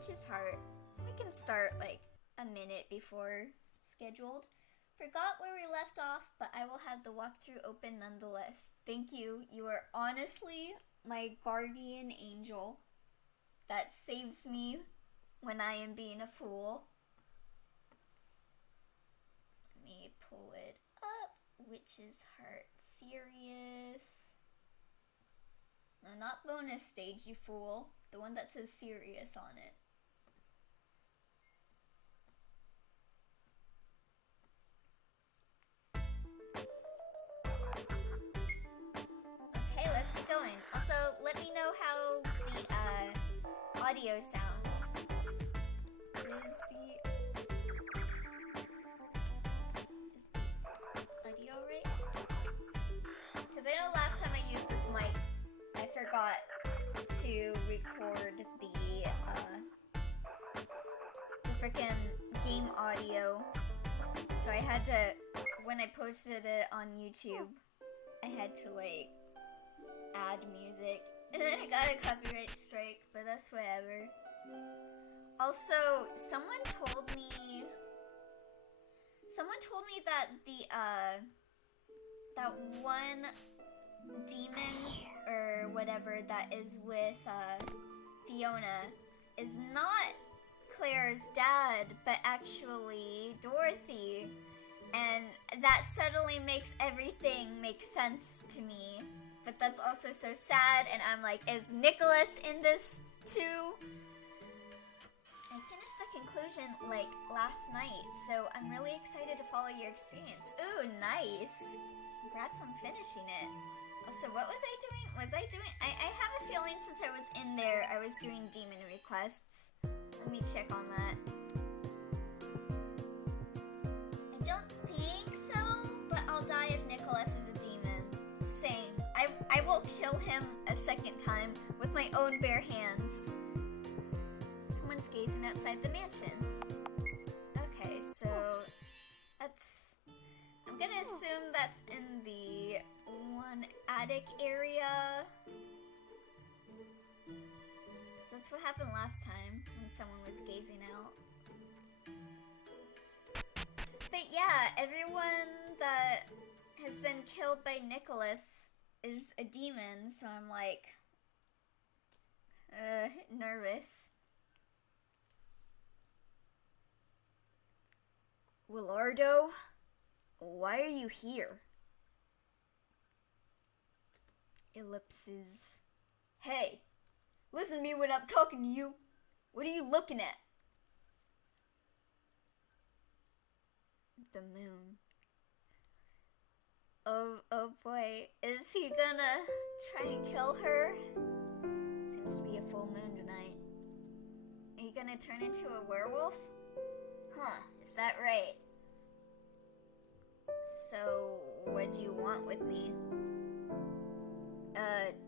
witch's heart. We can start like a minute before scheduled. Forgot where we left off, but I will have the walkthrough open nonetheless. Thank you. You are honestly my guardian angel that saves me when I am being a fool. Let me pull it up. Witch's heart. Sirius. No, not bonus stage, you fool. The one that says Sirius on it. Okay, let's get going. Also, let me know how the audio sounds. Is the audio right? Because I know last time I used this mic, I forgot to record the frickin' game audio. So I had to, when I posted it on YouTube, I had to like add music. And then I got a copyright strike, but that's whatever. Also, someone told me that that one demon or whatever that is with Fiona is not Claire's dad, but actually Dorothy. And that suddenly makes everything make sense to me. But that's also so sad, and I'm like, is Nicholas in this too? I finished the conclusion like last night, so I'm really excited to follow your experience. Ooh, nice. Congrats on finishing it. Also, what was I doing? I have a feeling since I was in there, I was doing demon requests. Let me check on that. I don't think so, but I'll die if Nicholas is a demon. Same. I will kill him a second time with my own bare hands. Someone's gazing outside the mansion. Okay, so that's... I'm gonna assume that's in the one attic area. So that's what happened last time when someone was gazing out. But yeah, everyone that has been killed by Nicholas is a demon, so I'm like, nervous. Willardo, why are you here? Ellipses. Hey, listen to me when I'm talking to you. What are you looking at? The moon. Oh boy, is he gonna try and kill her? Seems to be a full moon tonight. Are you gonna turn into a werewolf? Huh, is that right? So, what do you want with me?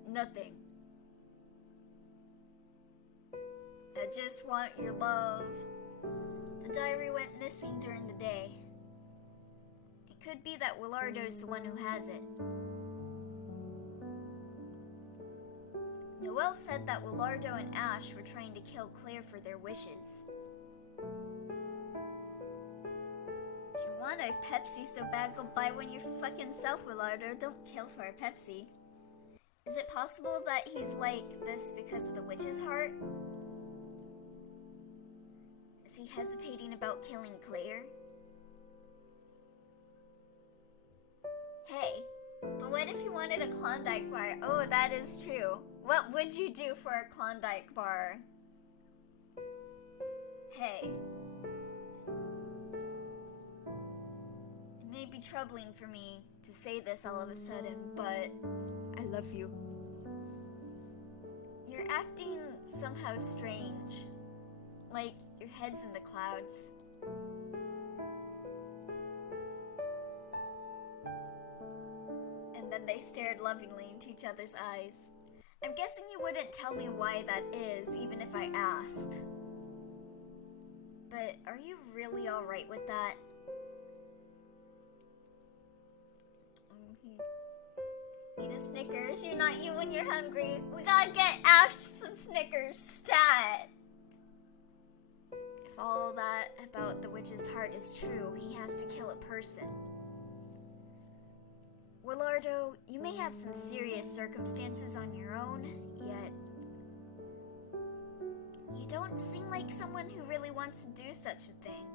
Nothing. I just want your love. The diary went missing during the day. It could be that Willardo's the one who has it. Noel said that Willardo and Ashe were trying to kill Claire for their wishes. If you want a Pepsi so bad, go buy one your fucking self, Willardo. Don't kill for a Pepsi. Is it possible that he's like this because of the witch's heart? Is he hesitating about killing Claire? Hey, but what if you wanted a Klondike bar? Oh, that is true. What would you do for a Klondike bar? Hey. It may be troubling for me to say this all of a sudden, but I love you. You're acting somehow strange. Like your head's in the clouds. And then they stared lovingly into each other's eyes. I'm guessing you wouldn't tell me why that is, even if I asked. But are you really alright with that? Eat a Snickers. You're not you when you're hungry. We gotta get Ashe some Snickers. Stat. all that about the witch's heart is true, he has to kill a person. Willardo, you may have some serious circumstances on your own, yet you don't seem like someone who really wants to do such a thing.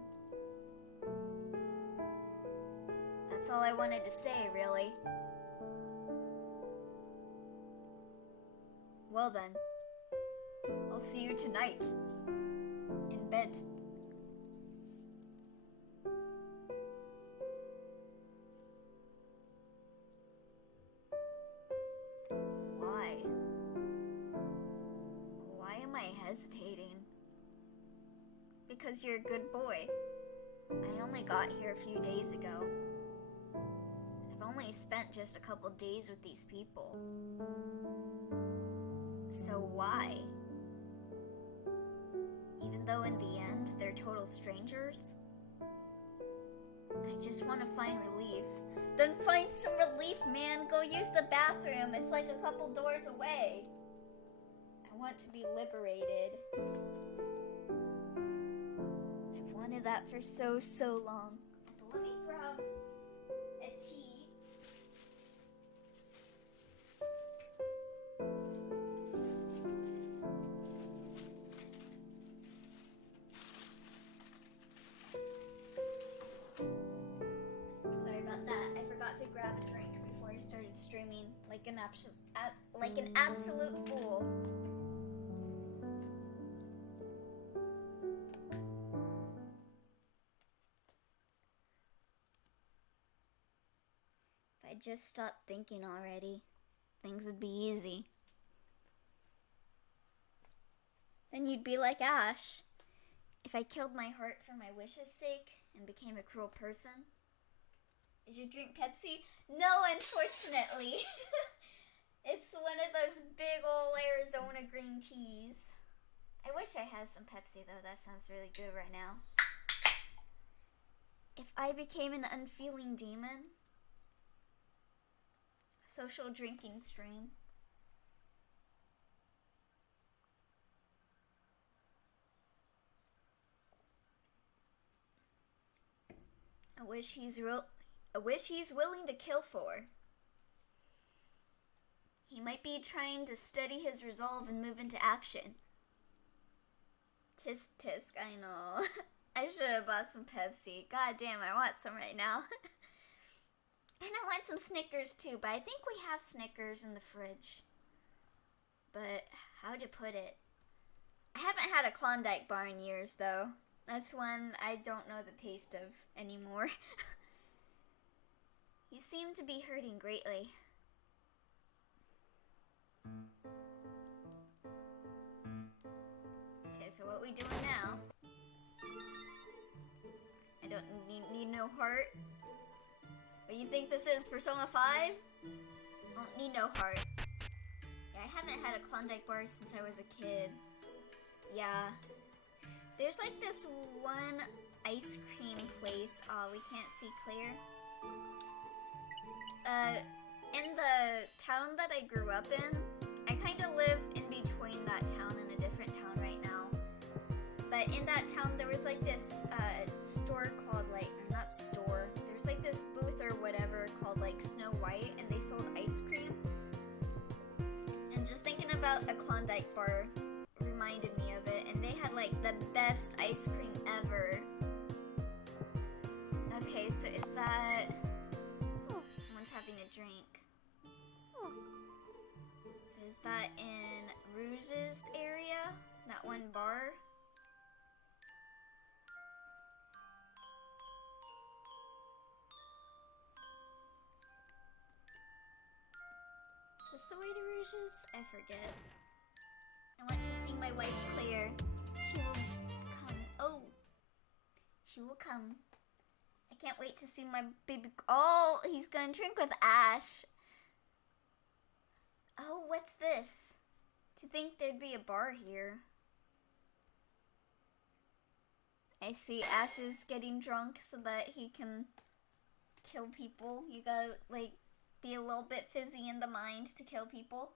That's all I wanted to say, really. Well then, I'll see you tonight, in bed. Why am I hesitating? Because you're a good boy. I only got here a few days ago. I've only spent just a couple days with these people. So why? Even though in the end they're total strangers? I just want to find relief. Then find some relief, man. Go use the bathroom. It's like a couple doors away. I want to be liberated. I've wanted that for so long. So let me grab a tea. Sorry about that. I forgot to grab a drink before I started streaming like an absolute fool. If I just stopped thinking already, things would be easy. Then you'd be like Ashe. If I killed my heart for my wish's sake and became a cruel person. Is your drink Pepsi? No, unfortunately. It's one of those big ol' Arizona green teas. I wish I had some Pepsi though, that sounds really good right now. If I became an unfeeling demon, social drinking stream. A wish he's willing to kill for. He might be trying to steady his resolve and move into action. Tisk tisk, I know. I should have bought some Pepsi. God damn, I want some right now. And I want some Snickers too, but I think we have Snickers in the fridge. But how to put it? I haven't had a Klondike bar in years though. That's one I don't know the taste of anymore. You seem to be hurting greatly. Okay, so what we doing now? I don't need no heart. What you think this is, Persona 5? I don't need no heart. Yeah, I haven't had a Klondike bar since I was a kid. Yeah. There's like this one ice cream place. Oh, we can't see clear. In the town that I grew up in, I kind of live in between that town and a different town right now. But in that town, there was like this store called like, or not store, there's like this booth or whatever called like Snow White, and they sold ice cream. And just thinking about a Klondike bar reminded me of it, and they had like the best ice cream ever. Okay, so is that... Someone's having a drink. So is that in Rouge's area? That one bar? Is this the way to Rouge's? I forget. I want to see my wife Claire. She will come. Oh! She will come. I can't wait to see my baby. Oh, he's gonna drink with Ashe. Oh, what's this? To think there'd be a bar here. I see Ashe is getting drunk so that he can kill people. You gotta, like, be a little bit fizzy in the mind to kill people.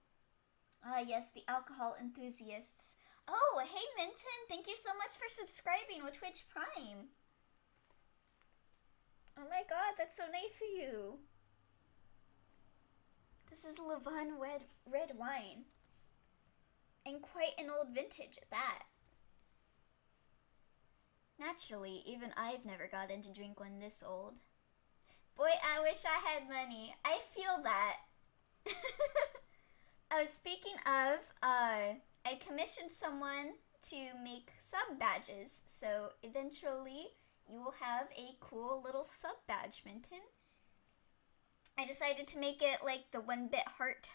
Ah, yes, the alcohol enthusiasts. Oh, hey Minton, thank you so much for subscribing with Twitch Prime. Oh my god, that's so nice of you. This is Levon red wine. And quite an old vintage at that. Naturally, even I've never got into drink one this old. Boy, I wish I had money. I feel that. Speaking of, I commissioned someone to make sub badges, so eventually you will have a cool little sub badge, Minton. I decided to make it like the 1-bit heart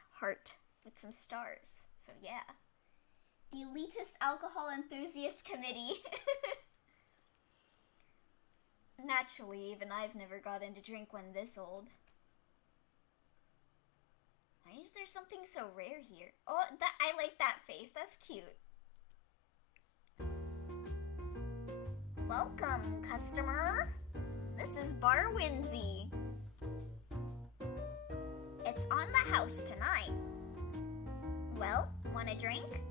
with some stars, so yeah. The Elitist Alcohol Enthusiast Committee. Naturally, even I've never got into drink one this old. Why is there something so rare here? Oh, I like that face. That's cute. Welcome, customer. This is Bar Winsy. It's on the house tonight. Well, want a drink?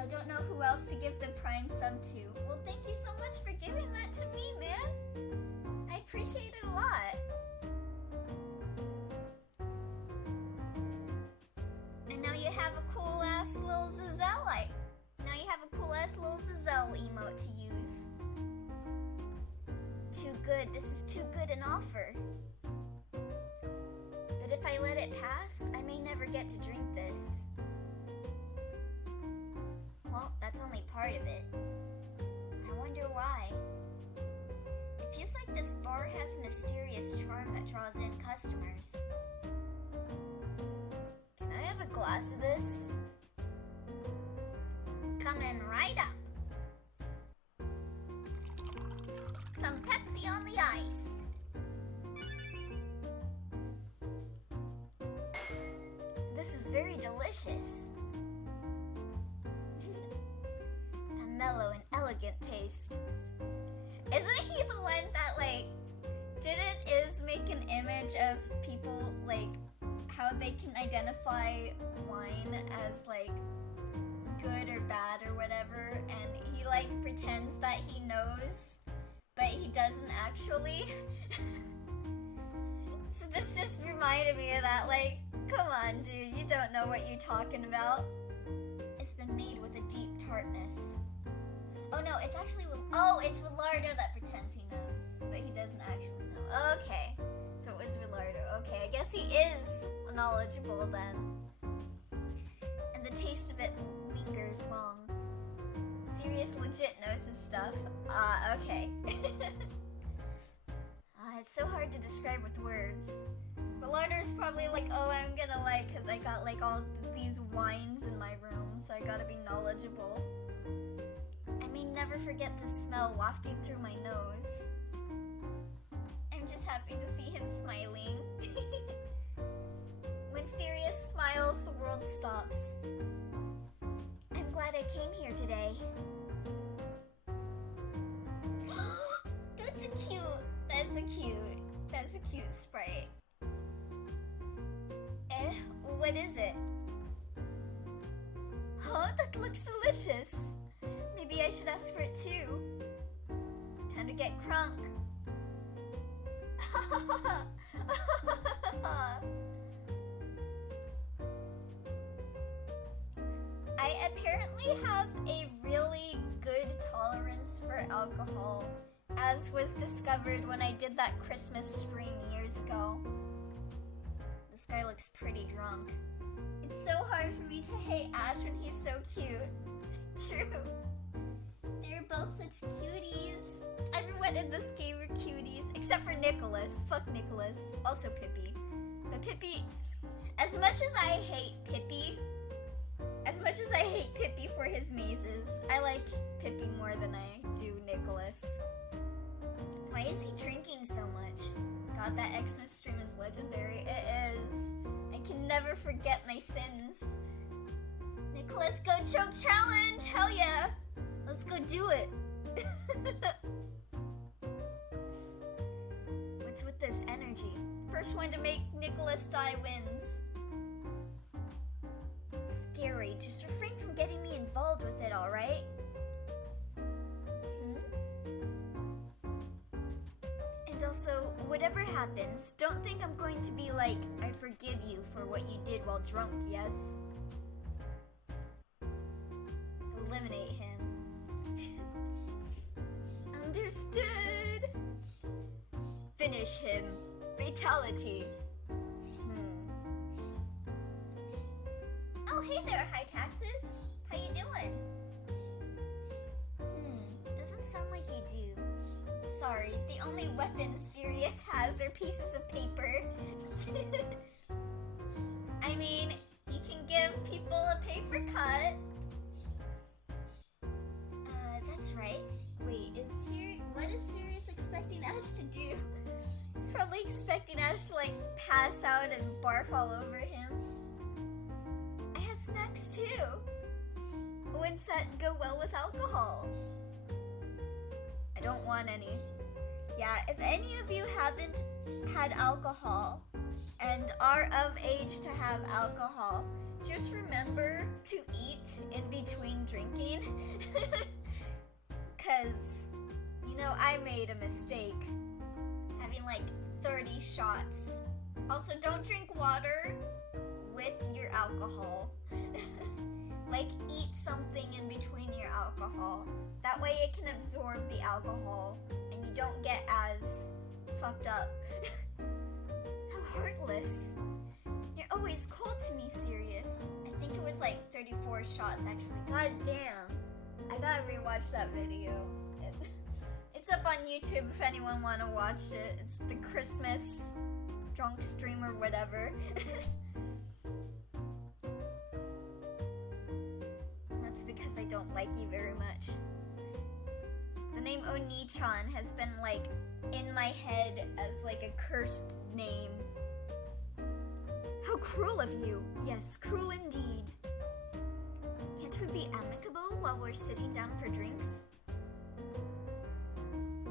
I don't know who else to give the Prime sub to. Well, thank you so much for giving that to me, man. I appreciate it a lot. And now you have a cool-ass little Zazelle. Now you have a cool-ass little Zazelle emote to use. Too good. This is too good an offer. But if I let it pass, I may never get to drink this. Well, that's only part of it. I wonder why. It feels like this bar has a mysterious charm that draws in customers. Can I have a glass of this? Coming right up. Some Pepsi on the ice. This is very delicious. Mellow and elegant taste. Isn't he the one that didn't make an image of people how they can identify wine as good or bad or whatever, and he pretends that he knows but he doesn't actually. So this just reminded me of that, come on dude, you don't know what you're talking about. It's been made with a deep tartness. Oh no, it's actually it's Willardo that pretends he knows, but he doesn't actually know. Okay, so it was Willardo. Okay, I guess he is knowledgeable then. And the taste of it lingers long. Sirius legit knows his stuff. Okay. It's so hard to describe with words. Willardo's probably I'm gonna cause I got all these wines in my room, so I gotta be knowledgeable. I may never forget the smell wafting through my nose. I'm just happy to see him smiling. When Sirius smiles, the world stops. I'm glad I came here today. That's a cute sprite. What is it? Huh? That looks delicious. Maybe I should ask for it too. Time to get crunk. I apparently have a really good tolerance for alcohol, as was discovered when I did that Christmas stream years ago. This guy looks pretty drunk. It's so hard for me to hate Ashe when he's so cute. True. They're both such cuties. Everyone in this game are cuties, except for Nicholas. Fuck Nicholas. Also Pippi. But Pippi, as much as I hate Pippi for his mazes, I like Pippi more than I do Nicholas. Why is he drinking so much? God, that Xmas stream is legendary. It is. I can never forget my sins. Nicholas, go choke challenge! Hell yeah! Let's go do it. What's with this energy? First one to make Nicholas die wins. story. Just refrain from getting me involved with it, alright? And also, whatever happens, don't think I'm going to be like, I forgive you for what you did while drunk, yes? Eliminate him. Understood. Finish him. Fatality. Oh, hey there, High Taxes. How you doing? Doesn't sound like you do. Sorry, the only weapons Sirius has are pieces of paper. I mean, you can give people a paper cut. That's right. Wait, what is Sirius expecting Ashe to do? He's probably expecting Ashe to like pass out and barf all over him. I have snacks too. Ones that go well with alcohol. I don't want any. Yeah, if any of you haven't had alcohol and are of age to have alcohol, just remember to eat in between drinking. Cause, you know, I made a mistake having like 30 shots. Also, don't drink water with your alcohol. Like, eat something in between your alcohol. That way it can absorb the alcohol and you don't get as fucked up. How heartless. You're always cold to me, Sirius. I think it was like 34 shots actually. God damn. I gotta rewatch that video. It's up on YouTube if anyone wanna watch it. It's the Christmas drunk stream or whatever. That's because I don't like you very much. The name Oni-chan has been like in my head as like a cursed name. How cruel of you. Yes, cruel indeed. Can't we be amicable while we're sitting down for drinks?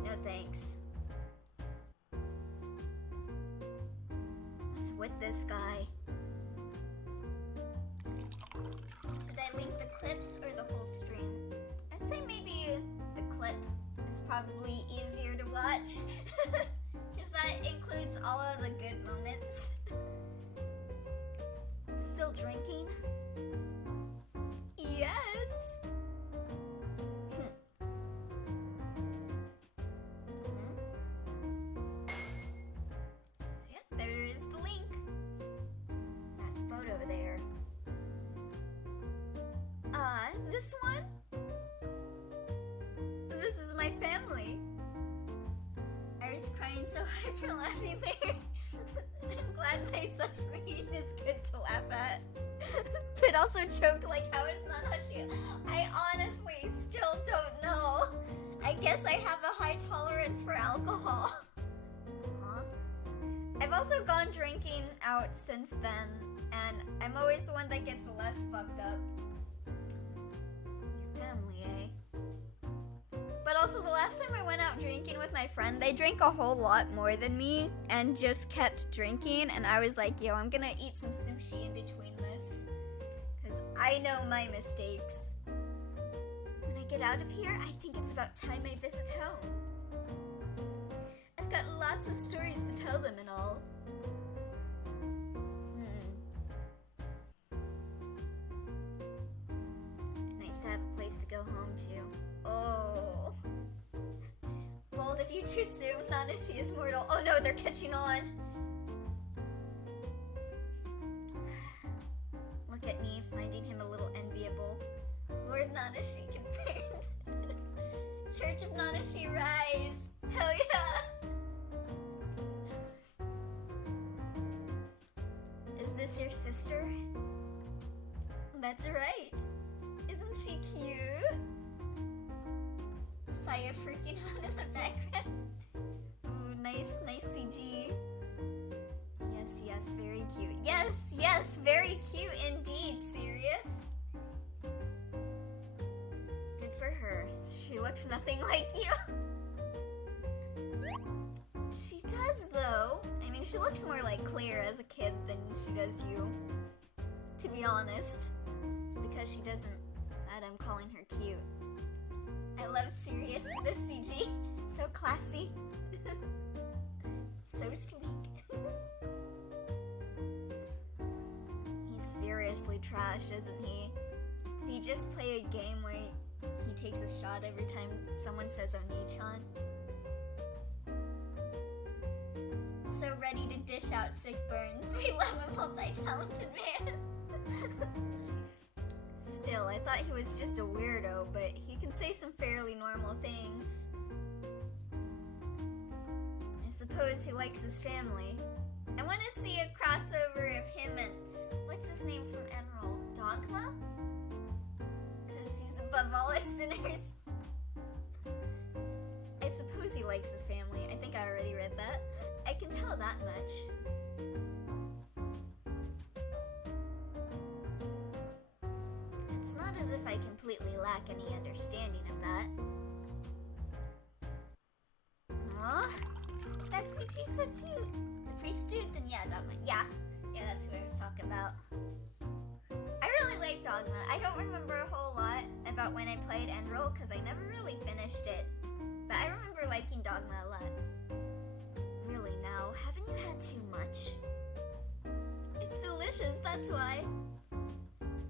No thanks. What's with this guy? Should I link the clips or the whole stream? I'd say maybe the clip is probably easier to watch. Because that includes all of the good moments. Still drinking? Yes! So yeah, there is the link. That photo there. This one? This is my family. I was crying so hard for laughing there. I'm glad my suffering is good to laugh at. But also choked like, how is Nanashi? I honestly still don't know. I guess I have a high tolerance for alcohol. Huh? I've also gone drinking out since then, and I'm always the one that gets less fucked up. Your family, eh? But also the last time I went out drinking with my friend, they drank a whole lot more than me and just kept drinking, and I was like, yo, I'm gonna eat some sushi in between this. Because I know my mistakes. When I get out of here, I think it's about time I visit home. I've got lots of stories to tell them and all. Nice to have a place to go home to. Oh. Bold of you to assume Nanashi is mortal. Oh no, they're catching on. Look at me, finding him a little enviable. Lord Nanashi confirmed. Church of Nanashi rise. Hell yeah. Is this your sister? That's right. Isn't she cute? Saya freaking out in the background. Ooh, nice CG. Yes, very cute. Yes, very cute indeed, Sirius. Good for her. She looks nothing like you. She does, though. I mean, she looks more like Claire as a kid than she does you. To be honest. It's because she doesn't that I'm calling her cute. I love Sirius in this CG. So classy. So sleek. He's seriously trash, isn't he? Did he just play a game where he takes a shot every time someone says Oni-chan? So ready to dish out sick burns. We love a multi-talented man. Still, I thought he was just a weirdo, but he can say some fairly normal things. I suppose he likes his family. I want to see a crossover of him and... what's his name from Emerald? Dogma? Because he's above all his sinners. I suppose he likes his family. I think I already read that. I can tell that much. It's not as if I completely lack any understanding of that. Aww, that CG's so cute. The priest dude, then yeah, Dogma. Yeah, that's who I was talking about. I really like Dogma. I don't remember a whole lot about when I played Enroll because I never really finished it. But I remember liking Dogma a lot. Really now, haven't you had too much? It's delicious, that's why.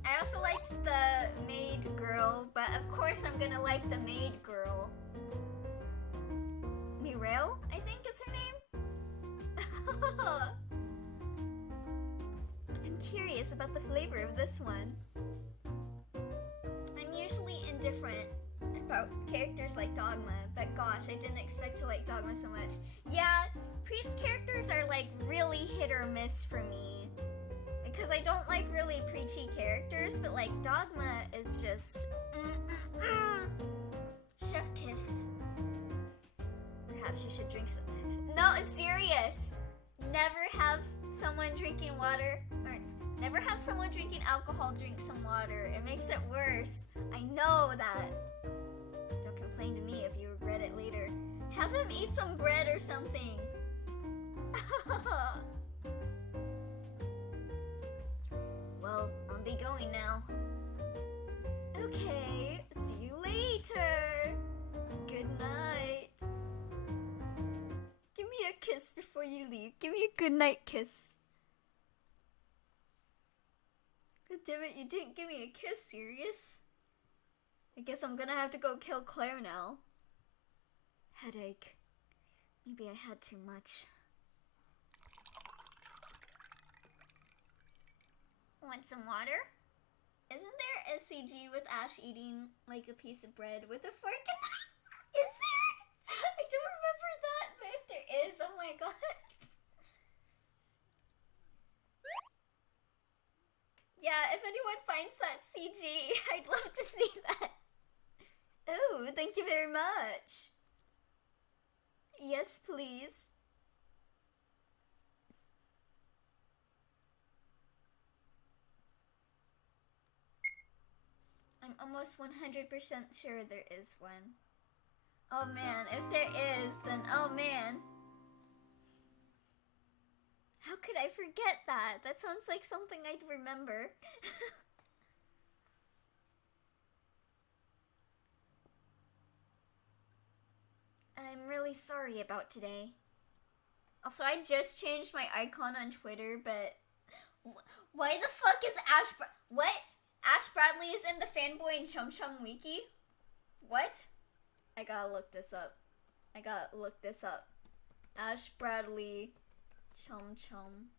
I also liked the maid girl, but of course I'm gonna like the maid girl. Mireille, I think is her name? I'm curious about the flavor of this one. I'm usually indifferent about characters like Dogma, but gosh, I didn't expect to like Dogma so much. Yeah, priest characters are like really hit or miss for me. Because I don't like really preachy characters, but like Dogma is just... Chef kiss. Perhaps you should drink some... No, serious! Never have someone drinking water, or never have someone drinking alcohol drink some water. It makes it worse. I know that. Don't complain to me if you regret it later. Have him eat some bread or something. Well, I'll be going now. Okay, see you later. Good night. Give me a kiss before you leave. Give me a good night kiss. God damn it, you didn't give me a kiss, Sirius. I guess I'm gonna have to go kill Claire now. Headache. Maybe I had too much. Want some water? Isn't there a CG with Ashe eating like a piece of bread with a fork and knife? Is there? I don't remember that, but if there is, oh my god. Yeah, if anyone finds that CG, I'd love to see that. Oh, thank you very much. Yes, please. I'm almost 100% sure there is one. Oh man, if there is, then oh man. How could I forget that? That sounds like something I'd remember. I'm really sorry about today. Also, I just changed my icon on Twitter, but... Why the fuck is what? Ashe Bradley is in the Fanboy and Chum Chum Wiki? What? I gotta look this up. Ashe Bradley Chum Chum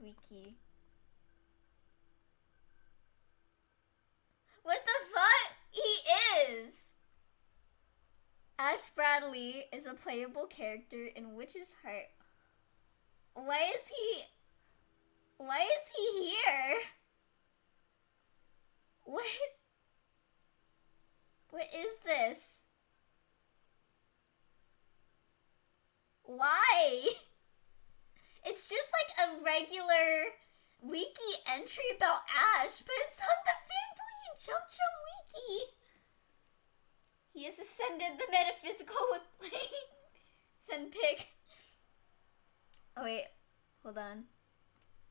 Wiki. What the fuck? He is! Ashe Bradley is a playable character in Witch's Heart. Why is he here? What is this? Why? It's just like a regular wiki entry about Ashe, but it's on the Fanboy and Chum Chum Wiki. He has ascended the metaphysical with playing. Send pic. Oh wait, hold on.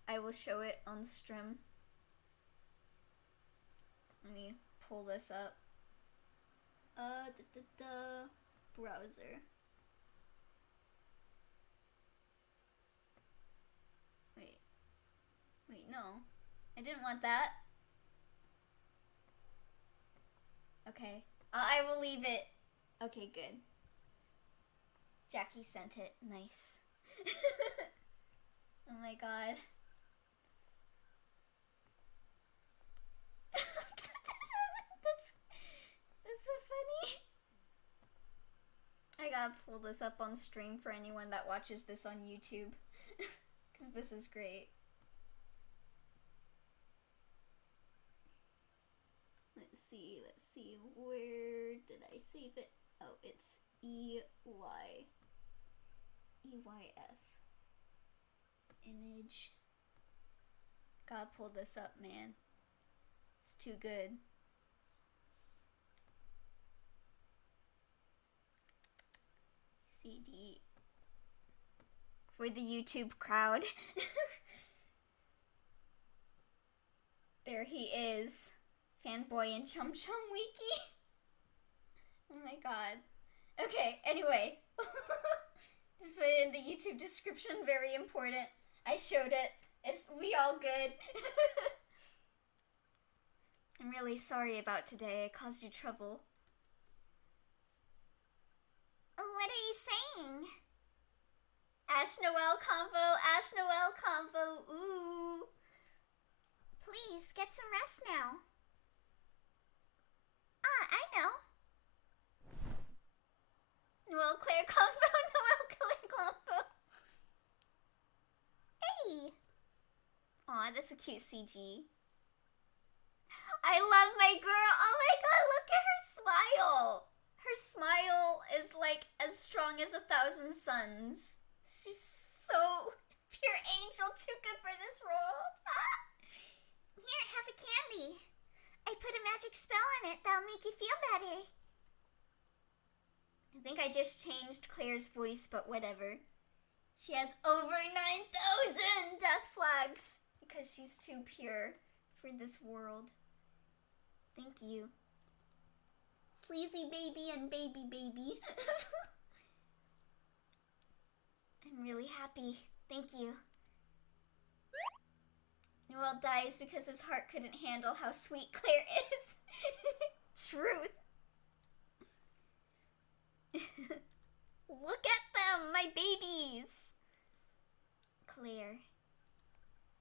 I will show it on stream. me pull this up. Browser. Wait, no. I didn't want that. Okay. I will leave it. Okay, good. Jackie sent it. Nice. Oh my god. That's so funny. I gotta pull this up on stream for anyone that watches this on YouTube. Because this is great. Let's see. Where did I save it? Oh, it's EYF. Image. Gotta pull this up, man. It's too good. CD. For the YouTube crowd. There he is. Fanboy and Chum Chum Wiki. Oh my god. Okay, anyway. Just put it in the YouTube description, very important. I showed it. We all good. I'm really sorry about today. I caused you trouble. What are you saying? Ashe Noel convo, Ashe Noel convo, ooh. Please, get some rest now. I know. Noel Claire convo, Noel Claire convo. Hey! Aw, that's a cute CG. I love my girl. Oh my god, look at her smile. Her smile is like as strong as 1,000 suns. She's so pure angel, too good for this role. Here, have a candy. I put a magic spell on it that'll make you feel better. I think I just changed Claire's voice, but whatever. She has over 9,000 death flags because she's too pure for this world. Thank you. Sleazy baby and baby baby. I'm really happy. Thank you. Noel dies because his heart couldn't handle how sweet Claire is. Truth. Look at them, my babies. Claire.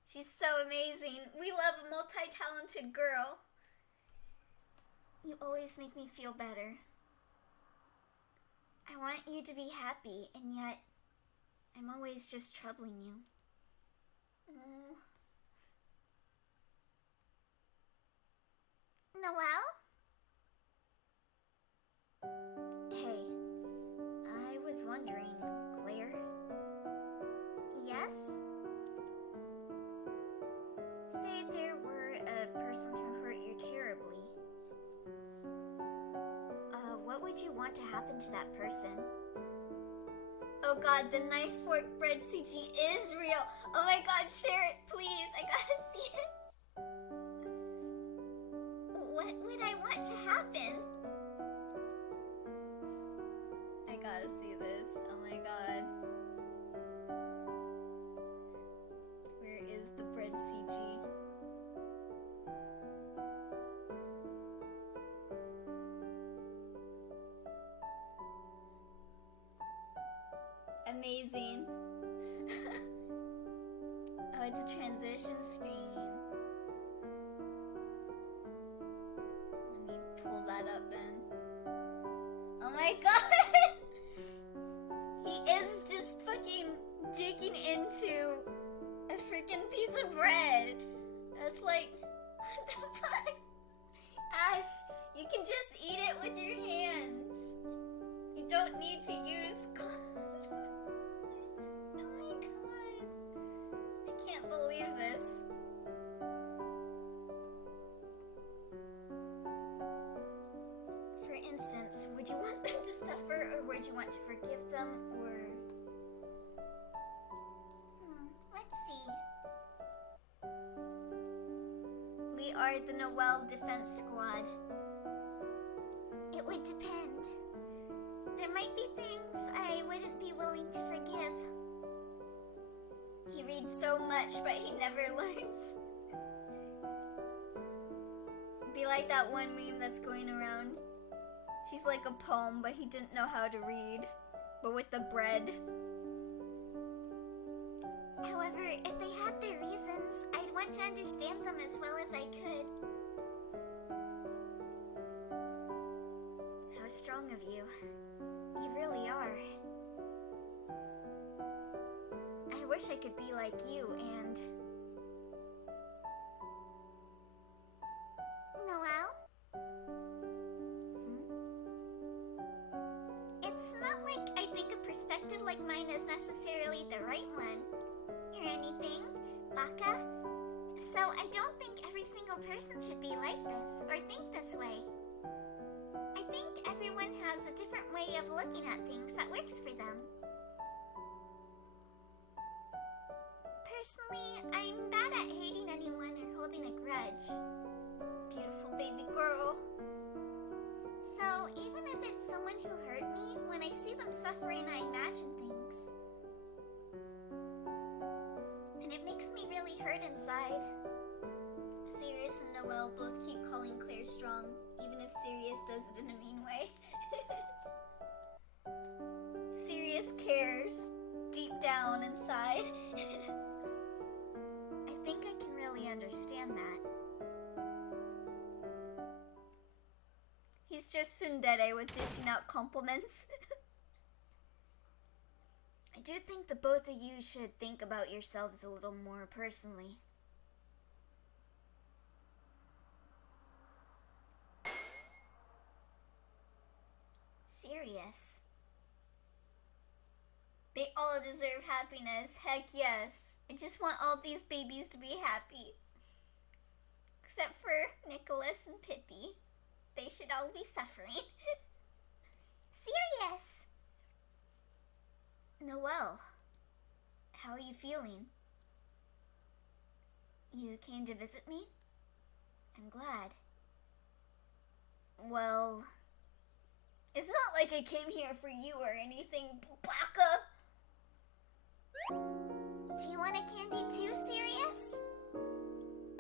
She's so amazing. We love a multi-talented girl. You always make me feel better. I want you to be happy, and yet I'm always just troubling you. Noel? Hey, I was wondering, Claire? Yes? Say there were a person who hurt you terribly. What would you want to happen to that person? Oh god, the knife, fork, bread CG is real. Oh my god, share it, please. I gotta see it. What would I want to happen? I gotta see this. Oh my god. Where is the bread CG? Amazing. Oh, it's a transition screen. Let me pull that up then. Oh my god! He is just fucking digging into a freaking piece of bread. It's like, what the fuck? Ashe, you can just eat it with your hands. You don't need to use can't believe this. For instance, would you want them to suffer, or would you want to forgive them, or... let's see. we are the Noel Defense Squad? It would depend. There might be things I wouldn't be willing to forgive. He reads so much, but he never learns. Be like that one meme that's going around. She's like a poem, but he didn't know how to read. But with the bread. However, if they had their reasons, I'd want to understand them as well as I could. How strong of you. You really are. I wish I could be like you, and... Noel? It's not like I think a perspective like mine is necessarily the right one, or anything, Baka. So I don't think every single person should be like this, or think this way. I think everyone has a different way of looking at things that works for them. Personally, I'm bad at hating anyone or holding a grudge. Beautiful baby girl. So even if it's someone who hurt me, when I see them suffering, I imagine things. And it makes me really hurt inside. Sirius and Noel both keep calling Claire strong, even if Sirius does it in a mean way. Sirius cares, deep down inside. I think I can really understand that. He's just tsundere with dishing out compliments. I do think the both of you should think about yourselves a little more personally. Serious. They all deserve happiness, heck yes. I just want all these babies to be happy. Except for Nicholas and Pippi. They should all be suffering. Serious! Noel, how are you feeling? You came to visit me? I'm glad. Well, it's not like I came here for you or anything, Baka. Do you want a candy too, Sirius?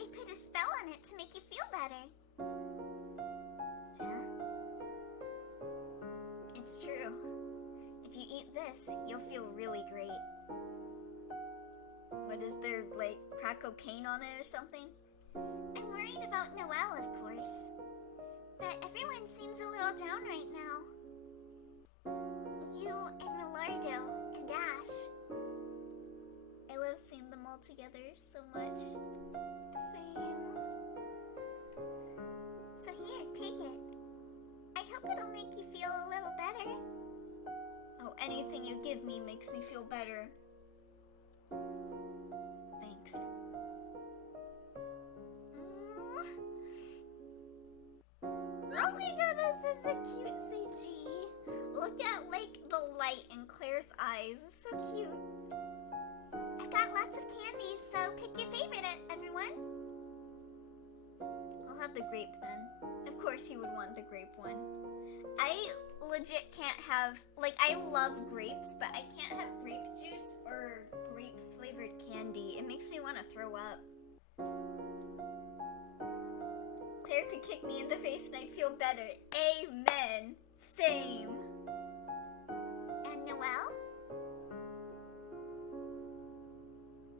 I put a spell on it to make you feel better. Huh? It's true. If you eat this, you'll feel really great. What is there, like, crack cocaine on it or something? I'm worried about Noel, of course. But everyone seems a little down right now. You and Millardo and Ashe. I love seeing them all together so much. Same. So here, take it. I hope it'll make you feel a little better. Oh, anything you give me makes me feel better. Thanks. Oh my god, that's such a cute CG. Look at, like, the light in Claire's eyes. It's so cute. I got lots of candies, so pick your favorite, everyone. I'll have the grape then. Of course he would want the grape one. I legit can't have, like, I love grapes, but I can't have grape juice or grape flavored candy. It makes me want to throw up. Claire could kick me in the face and I'd feel better. Amen. Same. And Noel?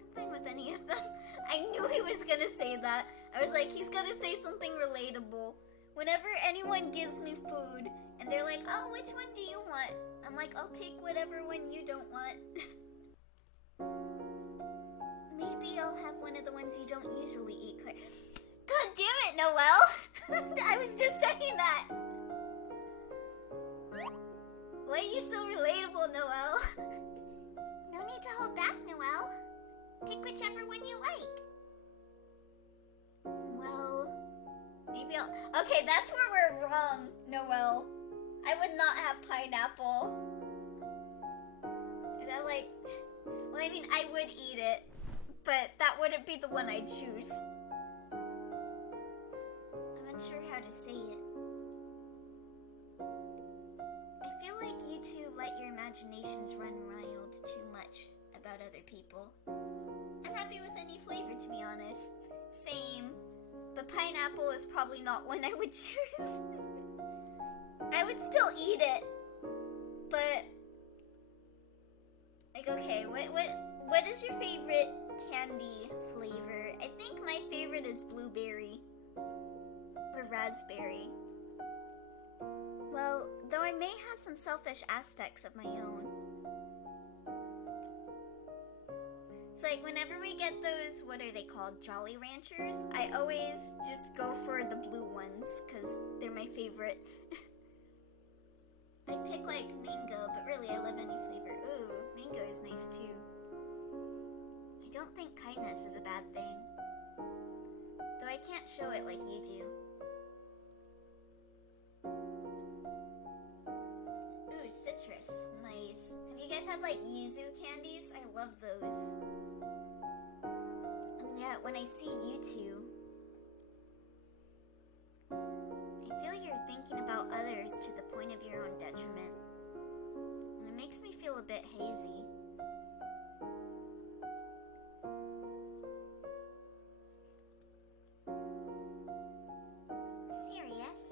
I'm fine with any of them. I knew he was gonna say that. I was like, he's gonna say something relatable. Whenever anyone gives me food and they're like, oh, which one do you want? I'm like, I'll take whatever one you don't want. Maybe I'll have one of the ones you don't usually eat, Claire. God damn it, Noel! I was just saying that. Why are you so relatable, Noel? No need to hold back, Noel. Pick whichever one you like. Well, maybe I'll... Okay, that's where we're wrong, Noel. I would not have pineapple. And I'm like... Well, I mean, I would eat it, but that wouldn't be the one I'd choose. even sure how to say it. I feel like you two let your imaginations run wild too much about other people. I'm happy with any flavor, to be honest. Same. But pineapple is probably not one I would choose. I would still eat it. But like, okay, what is your favorite candy flavor? I think my favorite is blueberry or raspberry. Well, though I may have some selfish aspects of my own. It's like whenever we get those, what are they called, Jolly Ranchers, I always just go for the blue ones because they're my favorite. I'd pick like mango, but really I love any flavor. Ooh, mango is nice too. I don't think kindness is a bad thing, though I can't show it like you do. Ooh, citrus, nice. Have you guys had like yuzu candies? I love those. And yeah, when I see you two, I feel you're thinking about others to the point of your own detriment. And it makes me feel a bit hazy. Sirius?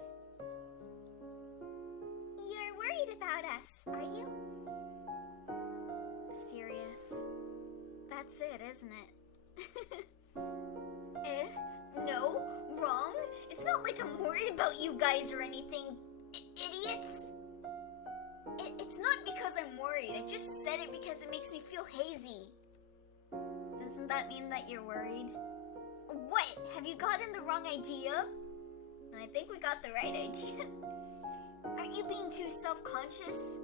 You're worried about us, are you? Sirius. That's it, isn't it? No? Wrong? It's not like I'm worried about you guys or anything, idiots. It's not because I'm worried. I just said it because it makes me feel hazy. Doesn't that mean that you're worried? What? Have you gotten the wrong idea? No, I think we got the right idea. Aren't you being too self-conscious?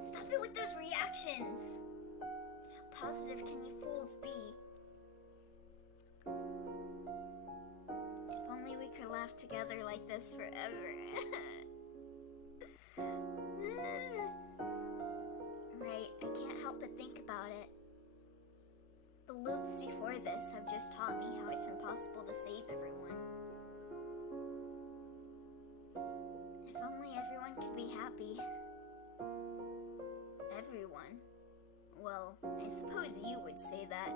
Stop it with those reactions! How positive can you fools be? If only we could laugh together like this forever. Right, I can't help but think about it. The loops before this have just taught me how it's impossible to save everyone. If only everyone could be happy. Everyone? Well, I suppose you would say that.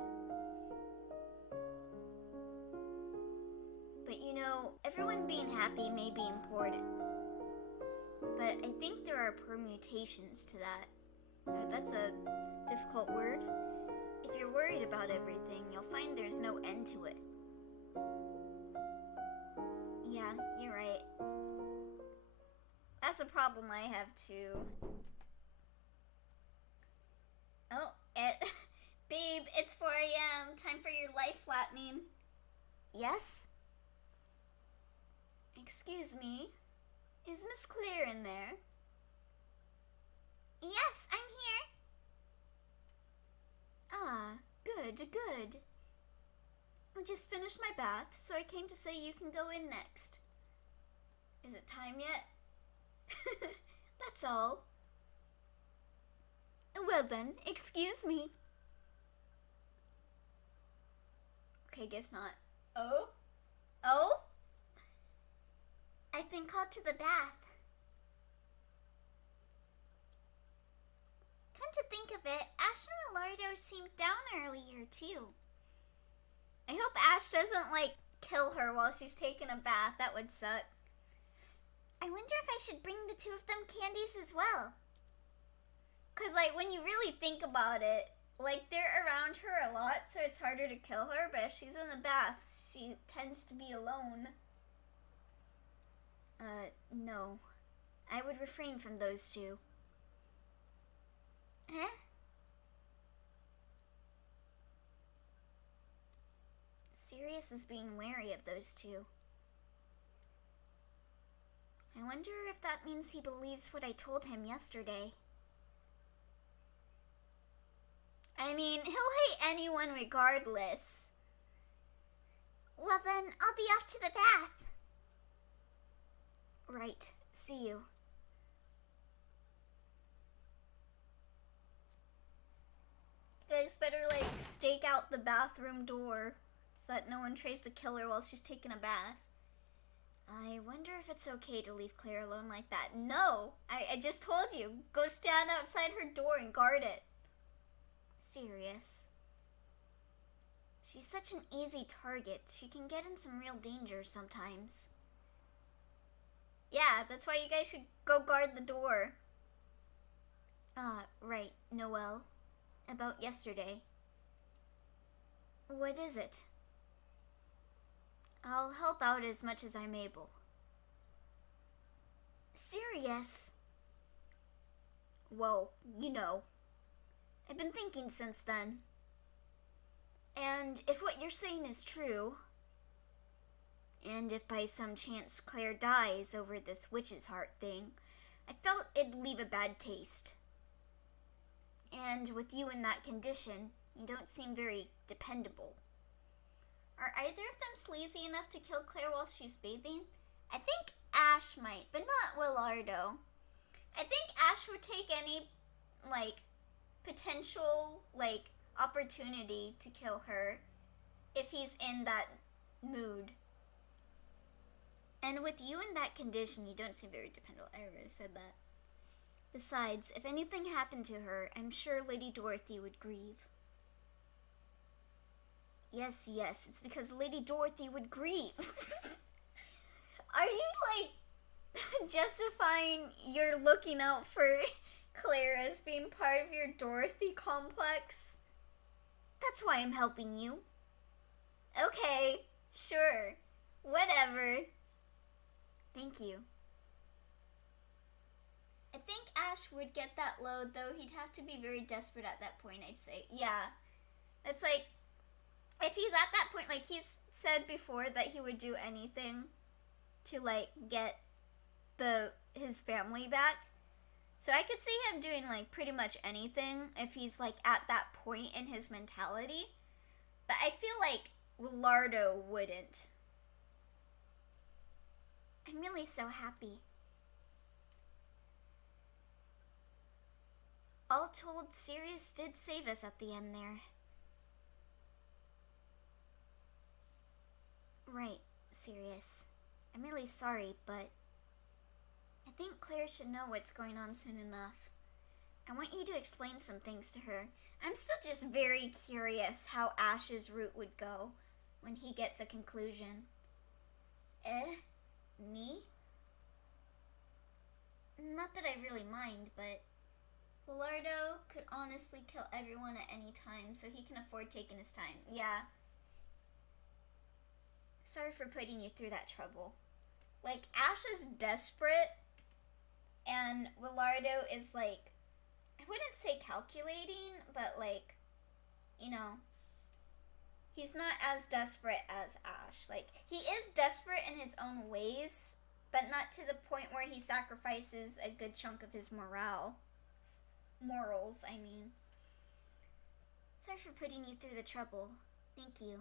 But you know, everyone being happy may be important. But I think there are permutations to that. Oh, that's a difficult word. If you're worried about everything, you'll find there's no end to it. Yeah, you're right. That's a problem I have too. Oh, babe, it's 4 a.m. Time for your life flattening. Yes? Excuse me. Is Miss Claire in there? Yes, I'm here. Ah, good. I just finished my bath, so I came to say you can go in next. Is it time yet? That's all. Well then, excuse me. Okay, guess not. Oh? I've been called to the bath. Come to think of it, Ashe and Lordo seemed down earlier too. I hope Ashe doesn't kill her while she's taking a bath. That would suck. I wonder if I should bring the two of them candies as well. Cause when you really think about it, they're around her a lot, so it's harder to kill her, but if she's in the bath, she tends to be alone. No. I would refrain from those two. Huh? Sirius is being wary of those two. I wonder if that means he believes what I told him yesterday. I mean, he'll hate anyone regardless. Well then, I'll be off to the bath. Right. See you. guys better, like, stake out the bathroom door so that no one tries to kill her while she's taking a bath. I wonder if it's okay to leave Claire alone like that. No! I just told you. Go stand outside her door and guard it. Sirius. She's such an easy target. She can get in some real danger sometimes. Yeah, that's why you guys should go guard the door. Right, Noel. About yesterday. What is it? I'll help out as much as I'm able. Sirius. Well, you know. I've been thinking since then. And if what you're saying is true, and if by some chance Claire dies over this witch's heart thing, I felt it'd leave a bad taste. And with you in that condition, you don't seem very dependable. Are either of them sleazy enough to kill Claire while she's bathing? I think Ashe might, but not Willardo. I think Ashe would take any, like, potential, like, opportunity to kill her if he's in that mood. And with you in that condition, you don't seem very dependable. I already said that. Besides, if anything happened to her, I'm sure Lady Dorothy would grieve. Yes, it's because Lady Dorothy would grieve. Are you, like, justifying your looking out for Claire as being part of your Dorothy complex? That's why I'm helping you. Okay, sure. Whatever. Thank you. I think Ashe would get that load, though he'd have to be very desperate at that point, I'd say. Yeah. It's like, if he's at that point, like he's said before that he would do anything to, like, get his family back. So I could see him doing, like, pretty much anything if he's, like, at that point in his mentality. But I feel like Willardo wouldn't. I'm really so happy. All told, Sirius did save us at the end there. Right, Sirius. I'm really sorry, but I think Claire should know what's going on soon enough. I want you to explain some things to her. I'm still just very curious how Ashe's route would go when he gets a conclusion. Me? Not that I really mind, but Willardo could honestly kill everyone at any time, so he can afford taking his time. Yeah. Sorry for putting you through that trouble. Like, Ashe is desperate, and Willardo is, like, I wouldn't say calculating, but, like, you know, he's not as desperate as Ashe. Like, he is desperate in his own ways, but not to the point where he sacrifices a good chunk of his morals, I mean. Sorry for putting you through the trouble. Thank you.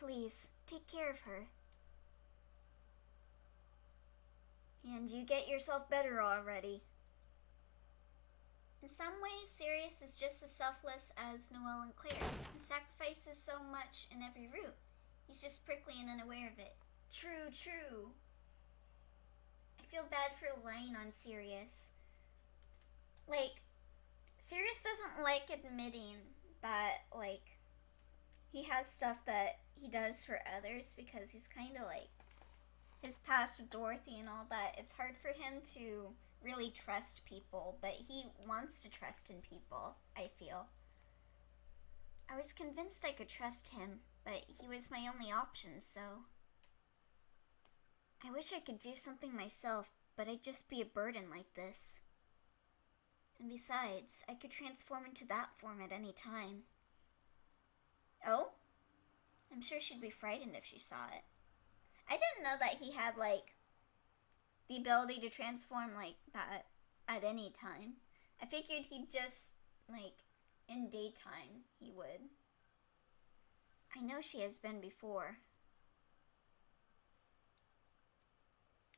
Please, take care of her. And you get yourself better already. In some ways, Sirius is just as selfless as Noel and Claire. He sacrifices so much in every route. He's just prickly and unaware of it. True. I feel bad for lying on Sirius. Like, Sirius doesn't like admitting that, like, he has stuff that he does for others because he's kind of like, his past with Dorothy and all that, it's hard for him to really trust people, but he wants to trust in people, I feel. I was convinced I could trust him, but he was my only option, so I wish I could do something myself, but I'd just be a burden like this. And besides, I could transform into that form at any time. Oh? I'm sure she'd be frightened if she saw it. I didn't know that he had, like, the ability to transform like that at any time. I figured he'd just, like, in daytime, he would. I know she has been before.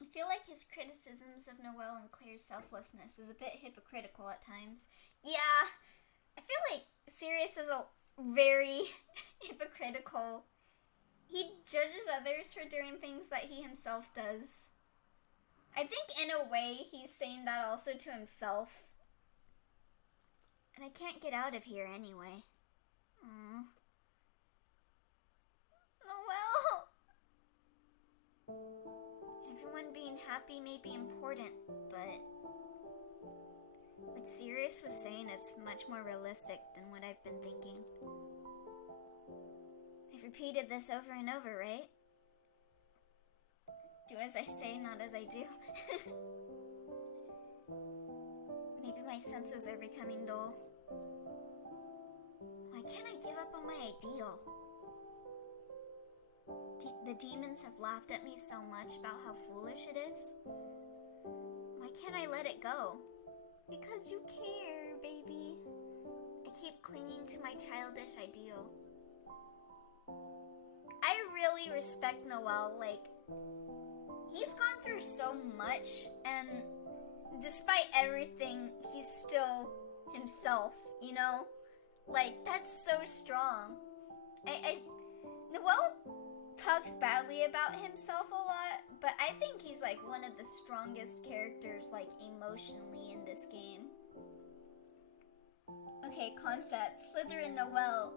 I feel like his criticisms of Noel and Claire's selflessness is a bit hypocritical at times. Yeah, feel like Sirius is a very hypocritical. He judges others for doing things that he himself does. I think in a way he's saying that also to himself. And I can't get out of here anyway. Aww. Noel! Everyone being happy may be important, but what Sirius was saying is much more realistic than what I've been thinking. I've repeated this over and over, right? Do as I say, not as I do. Maybe my senses are becoming dull. Why can't I give up on my ideal? The demons have laughed at me so much about how foolish it is. Why can't I let it go? Because you care, baby. I keep clinging to my childish ideal. I really respect Noel. Like, he's gone through so much, and despite everything, he's still himself, you know? Like, that's so strong. Noel talks badly about himself a lot, but I think he's like one of the strongest characters, like, emotionally in this game. Okay, concept. Slytherin Noel.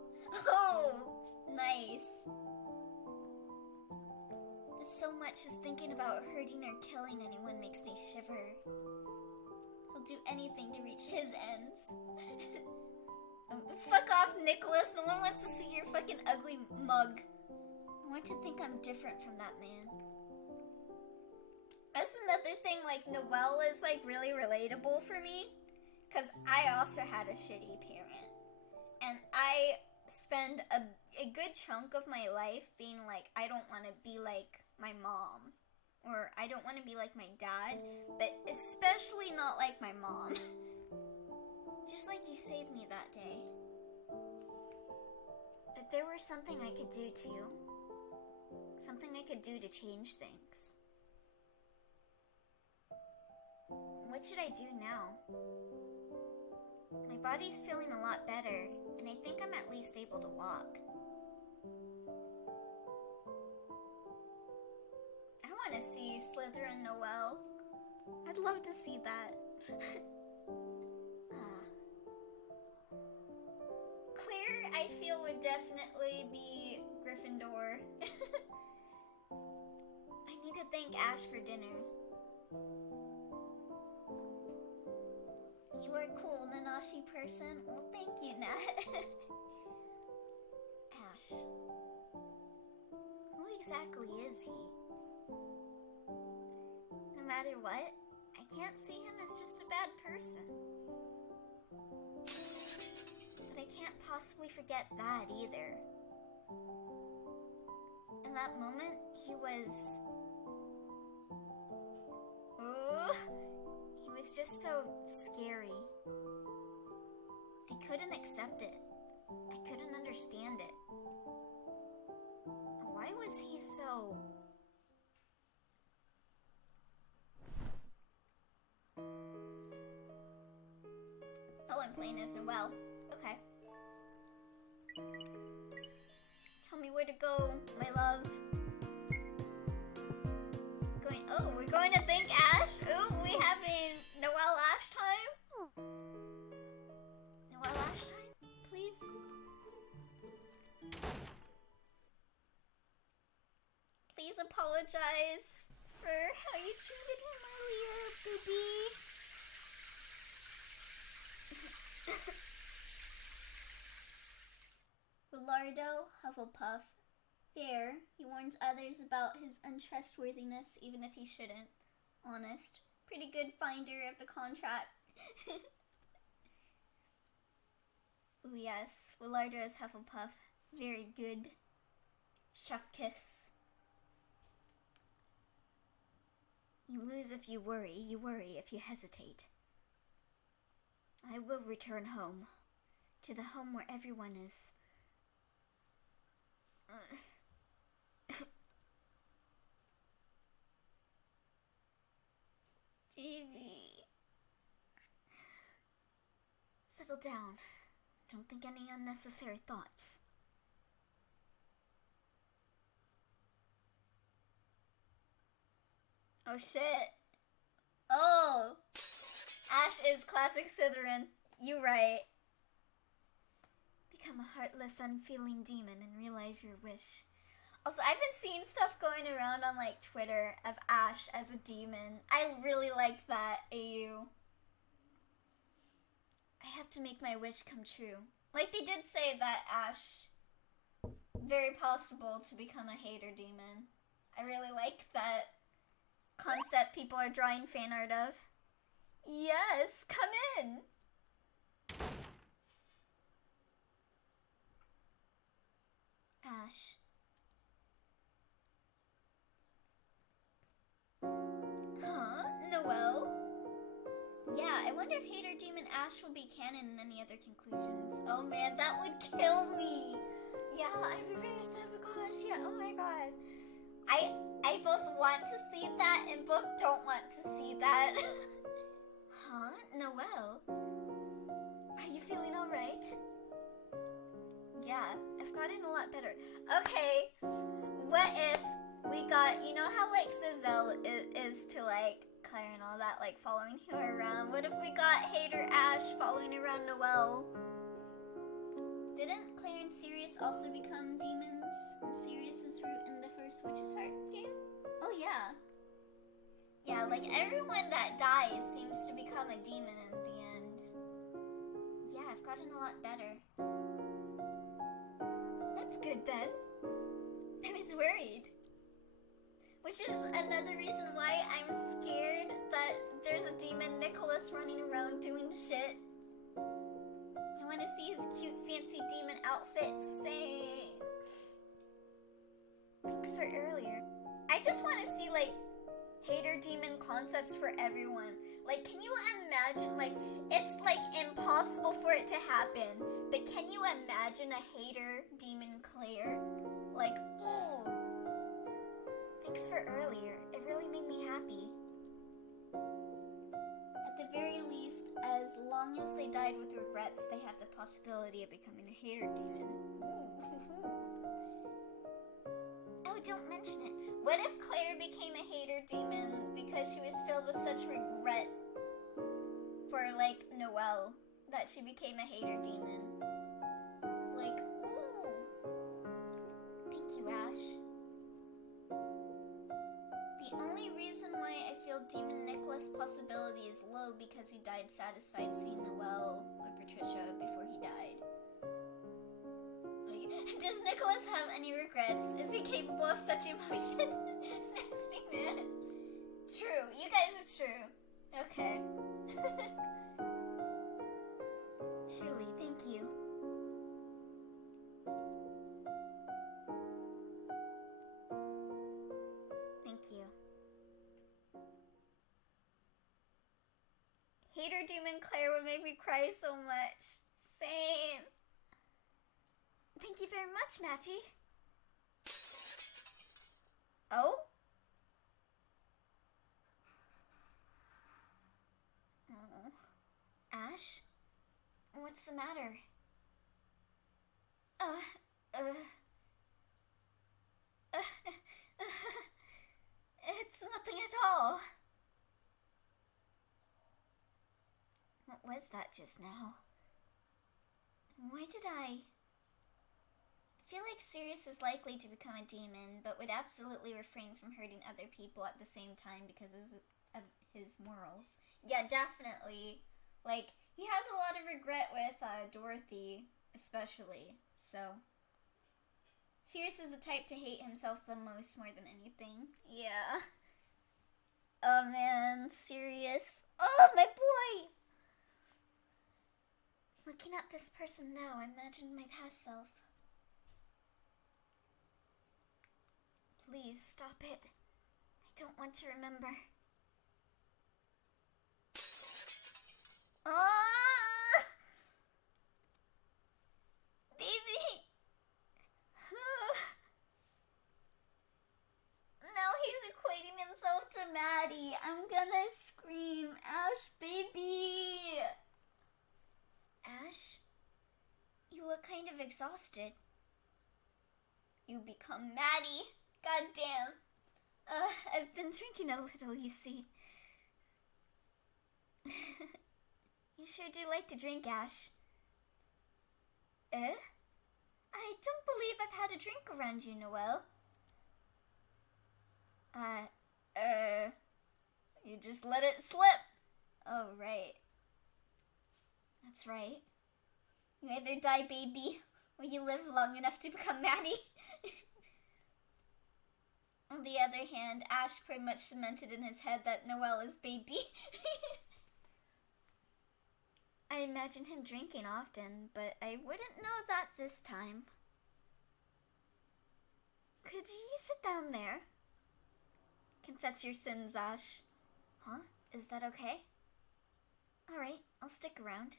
Oh, nice. So much just thinking about hurting or killing anyone makes me shiver. He'll do anything to reach his ends. Fuck off, Nicholas. No one wants to see your fucking ugly mug. I want to think I'm different from that man. That's another thing, like, Noel is, like, really relatable for me. Because I also had a shitty parent. And I spend a good chunk of my life being like, I don't want to be like my mom, or I don't want to be like my dad, but especially not like my mom. Just like you saved me that day. If there were something I could do to you, something I could do to change things, what should I do now? My body's feeling a lot better, and I think I'm at least able to walk. I want to see Slytherin Noel. I'd love to see that. Claire, I feel, would definitely be Gryffindor. I need to thank Ashe for dinner. You are cool, Nanashi person. Well, thank you, Nat. Ashe. Who exactly is he? No matter what, I can't see him as just a bad person. But I can't possibly forget that either. In that moment, he was... He was just so scary. I couldn't accept it. I couldn't understand it. Why was he so... Oh, I'm playing as Noel. Okay. Tell me where to go, my love. Oh, we're going to thank Ashe? Oh, we having Noel Ashe time? Noel Ashe time, please? Please apologize for how you treated him earlier, booby. Willardo, Hufflepuff. Fair, he warns others about his untrustworthiness, even if he shouldn't. Honest. Pretty good finder of the contract. Ooh, yes. Willardo is Hufflepuff. Very good. Chef kiss. You lose if you worry if you hesitate. I will return home. To the home where everyone is... Baby. Settle down. Don't think any unnecessary thoughts. Oh shit. Oh! Ashe is classic Slytherin. You right. Become a heartless, unfeeling demon and realize your wish. Also, I've been seeing stuff going around on like Twitter of Ashe as a demon. I really like that, AU. I have to make my wish come true. Like they did say that Ashe, very possible to become a hater demon. I really like that concept people are drawing fan art of. Yes, come in. Ashe. Huh? Noel? Yeah, I wonder if hater demon Ashe will be canon in any other conclusions. Oh man, that would kill me. Yeah, I'd be very sad. Oh gosh, yeah, oh my god. I both want to see that and both don't want to see that. Huh? Noel? Are you feeling alright? Yeah, I've gotten a lot better. Okay, what if we got, you know how like Giselle is to like Claire and all that, like following her around? What if we got hater Ashe following around Noel? Didn't Claire and Sirius also become demons in Sirius's route in the first Witch's Heart game? Oh yeah. Yeah, like everyone that dies seems to become a demon in the end. Yeah, I've gotten a lot better. That's good then. I was worried. Which is another reason why I'm scared that there's a demon Nicholas running around doing shit. I want to see his cute fancy demon outfit. Same. Thanks for earlier. I just want to see like hater demon concepts for everyone. Like, can you imagine, like, it's like impossible for it to happen, but can you imagine a hater demon Claire? Like, ooh. Thanks for earlier. It really made me happy. At the very least, as long as they died with regrets, they have the possibility of becoming a hater demon. Ooh. Oh, don't mention it. What if Claire became a hater demon because she was filled with such regret for, like, Noel, that she became a hater demon? Like, ooh. Thank you, Ashe. The only reason why I feel Demon Nicholas' possibility is low because he died satisfied seeing Noel or Patricia before he died. Does Nicholas have any regrets? Is he capable of such emotion? Nasty man. True. You guys are true. Okay. Truly, thank you. Thank you. Hater Demon Claire would make me cry so much. Same. Thank you very much, Matty. Oh? Oh. Ashe? What's the matter? It's nothing at all. What was that just now? Why did I feel like Sirius is likely to become a demon, but would absolutely refrain from hurting other people at the same time because of his morals. Yeah, definitely. Like, he has a lot of regret with Dorothy, especially, so. Sirius is the type to hate himself the most more than anything. Yeah. Oh man, Sirius. Oh, my boy! Looking at this person now, I imagine my past self. Please, stop it. I don't want to remember. Ah! Baby! Now he's equating himself to Maddie. I'm gonna scream. Ashe, baby! Ashe? kind of exhausted. You become Maddie. God damn. I've been drinking a little, you see. You sure do like to drink, Ashe. I don't believe I've had a drink around you, Noel. You just let it slip. Oh, right. That's right. You either die baby, or you live long enough to become Maddie. On the other hand, Ashe pretty much cemented in his head that Noel is baby. I imagine him drinking often, but I wouldn't know that this time. Could you sit down there? Confess your sins, Ashe. Huh? Is that okay? Alright, I'll stick around.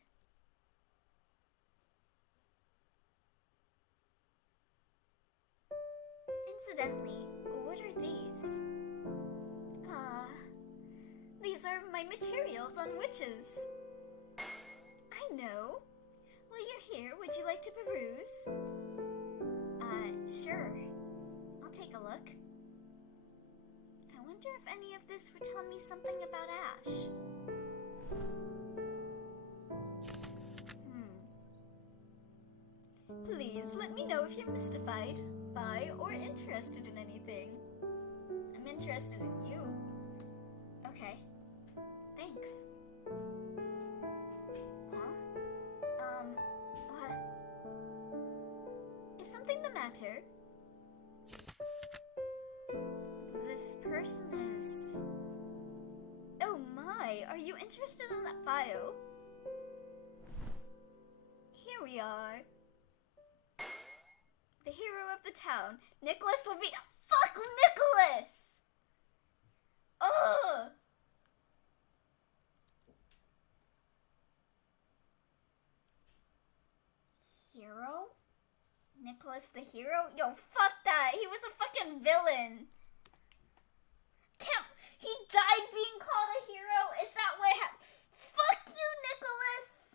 Incidentally, what are these? These are my materials on witches. I know. Well, you're here. Would you like to peruse? Sure. I'll take a look. I wonder if any of this would tell me something about Ashe. Please, let me know if you're mystified by or interested in anything. I'm interested in you. Okay. Thanks. What? Is something the matter? This person is... Oh my, are you interested in that file? Here we are. The hero of the town, Nicholas Levine. Fuck Nicholas! Ugh! Hero? Nicholas the hero? Yo, fuck that! He was a fucking villain! He died being called a hero? Is that what happened? Fuck you, Nicholas!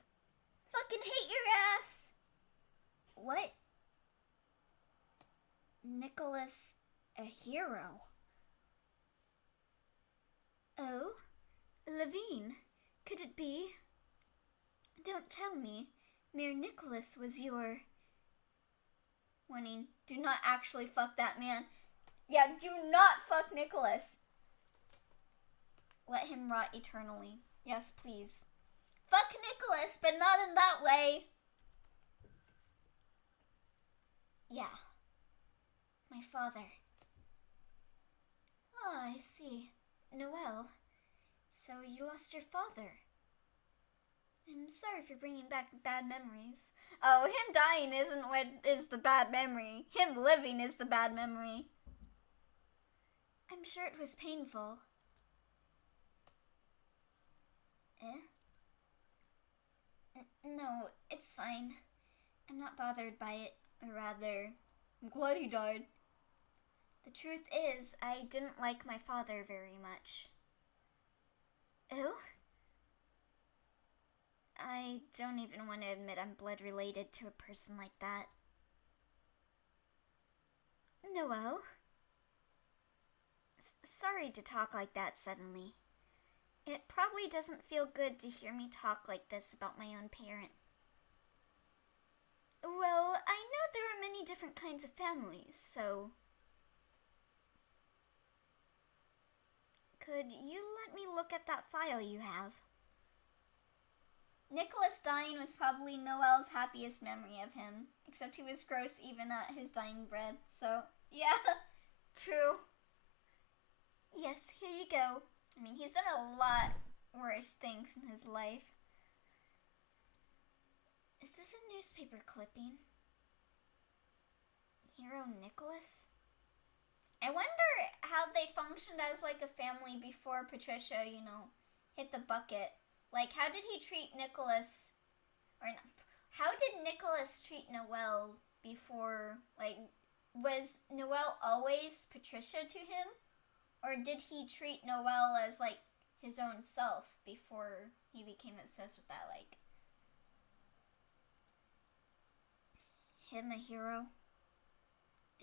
Fucking hate your ass! What? Nicholas a hero? Oh? Levine, could it be? Don't tell me. Mayor Nicholas was your... Warning, do not actually fuck that man. Yeah, do not fuck Nicholas. Let him rot eternally. Yes, please. Fuck Nicholas, but not in that way. Yeah. My father. Oh, I see. Noel. So you lost your father. I'm sorry for bringing back bad memories. Oh, him dying isn't what is the bad memory. Him living is the bad memory. I'm sure it was painful. No, it's fine. I'm not bothered by it. Or rather, I'm glad he died. The truth is, I didn't like my father very much. Oh? I don't even want to admit I'm blood related to a person like that. Noel? Sorry to talk like that suddenly. It probably doesn't feel good to hear me talk like this about my own parent. Well, I know there are many different kinds of families, so... Could you let me look at that file you have? Nicholas dying was probably Noel's happiest memory of him, except he was gross even at his dying breath, so, yeah, true. Yes, here you go. I mean, he's done a lot worse things in his life. Is this a newspaper clipping? Hero Nicholas? I wonder how they functioned as like a family before Patricia, you know, hit the bucket. Like, how did he treat Nicholas? Or no, how did Nicholas treat Noel before, like, was Noel always Patricia to him? Or did he treat Noel as, like, his own self before he became obsessed with that, like... him a hero?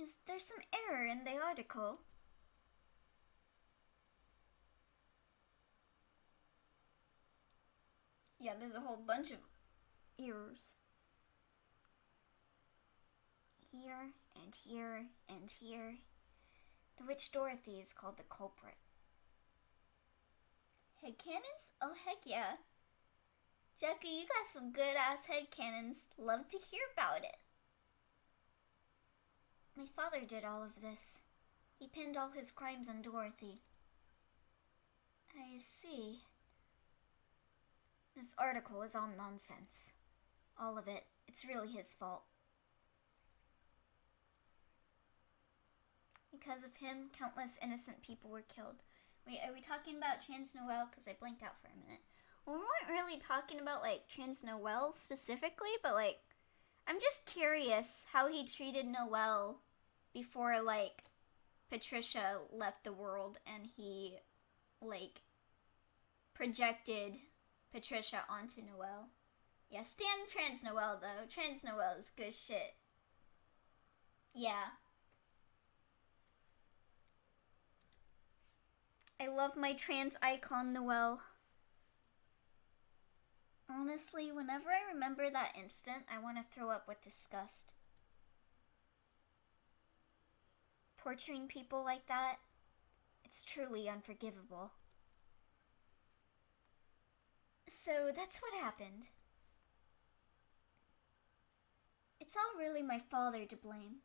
Is there some error in the article? Yeah, there's a whole bunch of errors. Here, and here, and here. The witch Dorothy is called the culprit. Headcanons? Oh, heck yeah. Jackie, you got some good-ass headcanons. Love to hear about it. My father did all of this. He pinned all his crimes on Dorothy. I see. This article is all nonsense. All of it. It's really his fault. Because of him, countless innocent people were killed. Wait, are we talking about Trans Noel? Because I blanked out for a minute. Well, we weren't really talking about, like, Trans Noel specifically, but, like, I'm just curious how he treated Noel before, like, Patricia left the world and he, like, projected Patricia onto Noel. Yeah, stan Trans Noel, though. Trans Noel is good shit. Yeah. I love my trans icon, Noel. Honestly, whenever I remember that instant, I want to throw up with disgust. Torturing people like that, it's truly unforgivable. So that's what happened. It's all really my father to blame.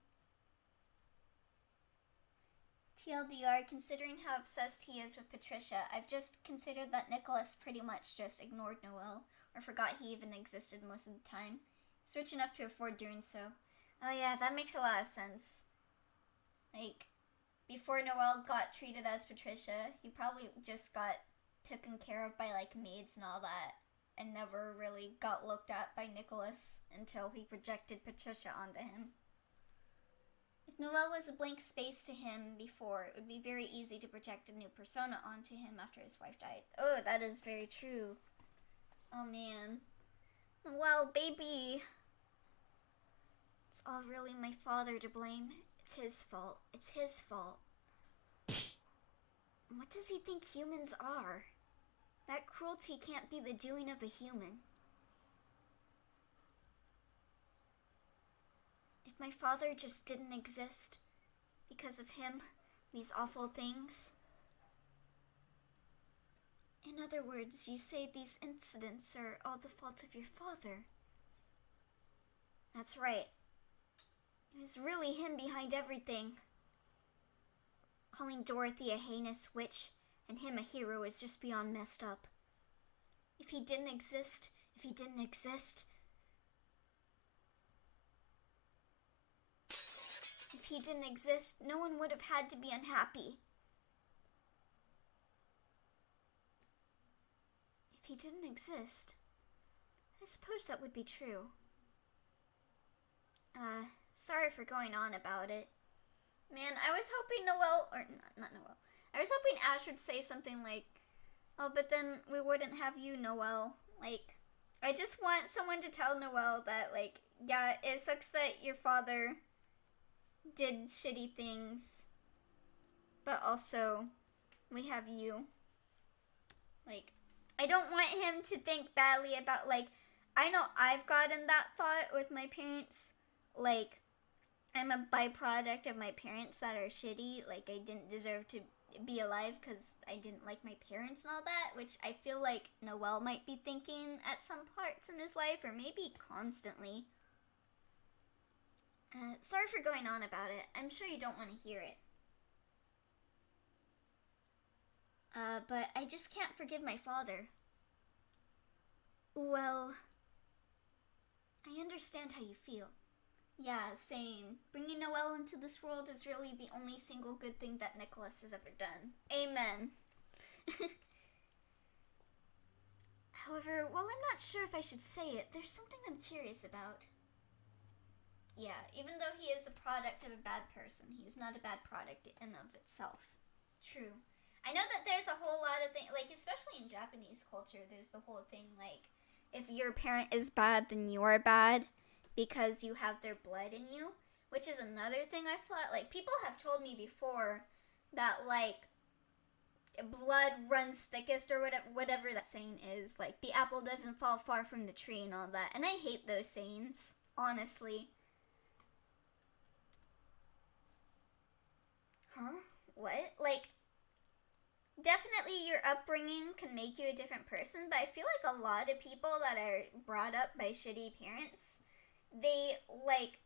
TLDR, considering how obsessed he is with Patricia, I've just considered that Nicholas pretty much just ignored Noel, or forgot he even existed most of the time. He's rich enough to afford doing so. Oh yeah, that makes a lot of sense. Like, before Noel got treated as Patricia, he probably just got taken care of by, like, maids and all that, and never really got looked at by Nicholas until he projected Patricia onto him. If Noel was a blank space to him before, it would be very easy to project a new persona onto him after his wife died. Oh, that is very true. Oh, man. Noel, baby. It's all really my father to blame. It's his fault. It's his fault. What does he think humans are? That cruelty can't be the doing of a human. If my father just didn't exist, because of him, these awful things. In other words, you say these incidents are all the fault of your father. That's right. It was really him behind everything. Calling Dorothy a heinous witch and him a hero is just beyond messed up. If he didn't exist, no one would have had to be unhappy. If he didn't exist, I suppose that would be true. Sorry for going on about it. Man, I was hoping Noel, or not Noel, I was hoping Ash would say something like, oh, but then we wouldn't have you, Noel. Like, I just want someone to tell Noel that, like, yeah, it sucks that your father did shitty things, but also, we have you. Like, I don't want him to think badly about, like, I know I've gotten that thought with my parents, like, I'm a byproduct of my parents that are shitty, like, I didn't deserve to be alive because I didn't like my parents and all that, which I feel like Noel might be thinking at some parts in his life, or maybe constantly. Sorry for going on about it. I'm sure you don't want to hear it. But I just can't forgive my father. Well, I understand how you feel. Yeah, same. Bringing Noel into this world is really the only single good thing that Nicholas has ever done. Amen. However, while I'm not sure if I should say it, there's something I'm curious about. Yeah, even though he is the product of a bad person, he's not a bad product in of itself. True. I know that there's a whole lot of things, like, especially in Japanese culture, there's the whole thing, like, if your parent is bad, then you're bad. because you have their blood in you, which is another thing I thought. Like, people have told me before that, like, blood runs thickest or whatever that saying is. Like, the apple doesn't fall far from the tree and all that. And I hate those sayings, honestly. Huh? What? Like, definitely your upbringing can make you a different person, but I feel like a lot of people that are brought up by shitty parents, they, like,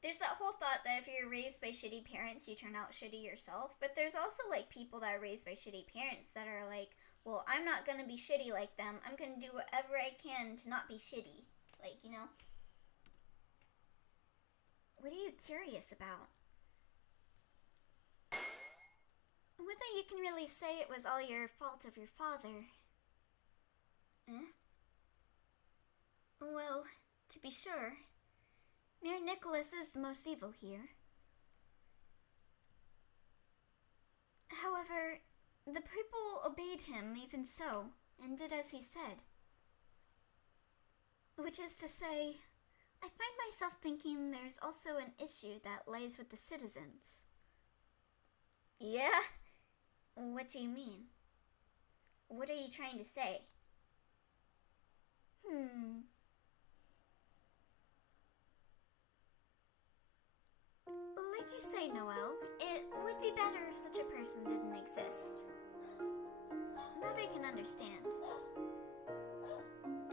there's that whole thought that if you're raised by shitty parents, you turn out shitty yourself. But there's also, like, people that are raised by shitty parents that are like, well, I'm not gonna be shitty like them. I'm gonna do whatever I can to not be shitty. Like, you know? What are you curious about? Whether you can really say it was all your fault of your father. Eh? Well, to be sure, Mayor Nicholas is the most evil here. However, the people obeyed him even so, and did as he said. Which is to say, I find myself thinking there's also an issue that lies with the citizens. Yeah? What do you mean? What are you trying to say? Like you say, Noel, it would be better if such a person didn't exist. That I can understand.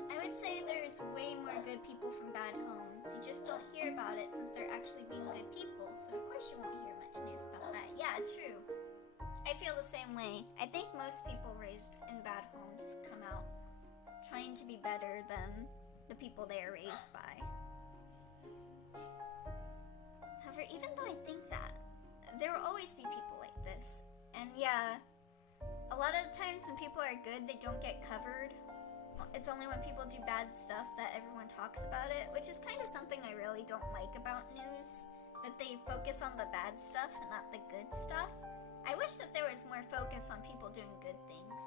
I would say there's way more good people from bad homes. You just don't hear about it since they're actually being good people, so of course you won't hear much news about that. Yeah, true. I feel the same way. I think most people raised in bad homes come out trying to be better than the people they are raised by. However, even though I think that, there will always be people like this. And yeah, a lot of the times when people are good, they don't get covered. It's only when people do bad stuff that everyone talks about it, which is kind of something I really don't like about news. That they focus on the bad stuff and not the good stuff. I wish that there was more focus on people doing good things.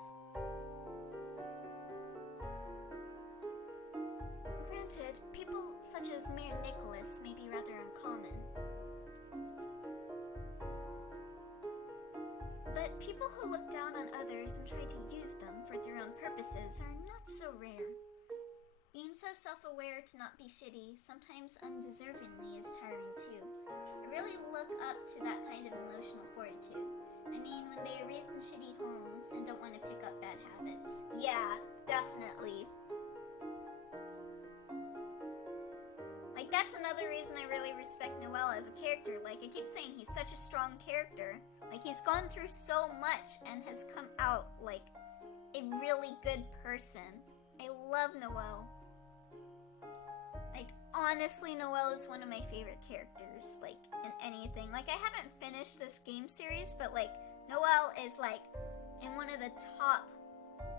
Granted, people such as Mayor Nicholas may be rather uncommon. But people who look down on others and try to use them for their own purposes are not so rare. Being so self-aware to not be shitty, sometimes undeservingly, is tiring too. I really look up to that kind of emotional fortitude. I mean, when they are raised in shitty homes and don't want to pick up bad habits. Yeah, definitely. Like, that's another reason I really respect Noel as a character. Like, I keep saying he's such a strong character. Like, he's gone through so much and has come out, like, a really good person. I love Noel. Like, honestly, Noel is one of my favorite characters, like, in anything. Like, I haven't finished this game series, but, like, Noel is, like, in one of the top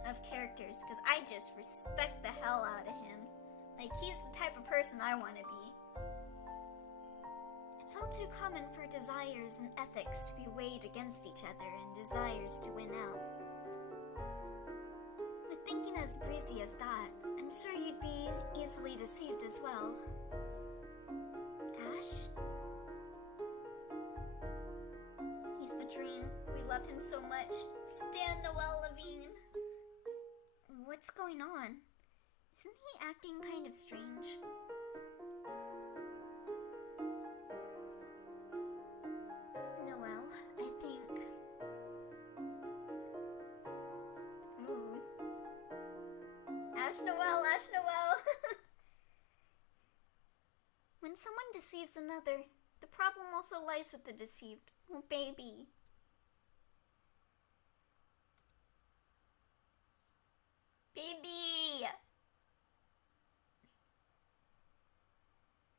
of characters, because I just respect the hell out of him. Like, he's the type of person I want to be. It's all too common for desires and ethics to be weighed against each other and desires to win out. With thinking as breezy as that, I'm sure you'd be easily deceived as well. Ashe? He's the dream. We love him so much. Stan Noel Levine. What's going on? Isn't he acting kind of strange? Noel, I think... Ooh. Ashe Noel, Ashe Noel! When someone deceives another, the problem also lies with the deceived. Oh, baby. Baby!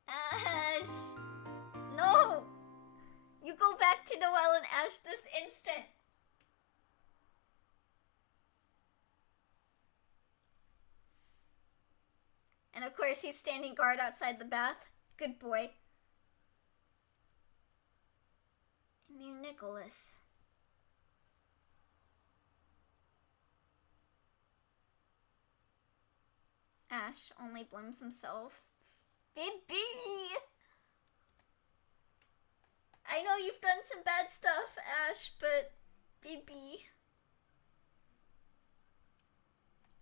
Ashe! No! You go back to Noel and Ashe this instant! And of course he's standing guard outside the bath. Good boy. Mayor Nicholas. Ashe only blames himself. Baby! I know you've done some bad stuff, Ashe, but baby.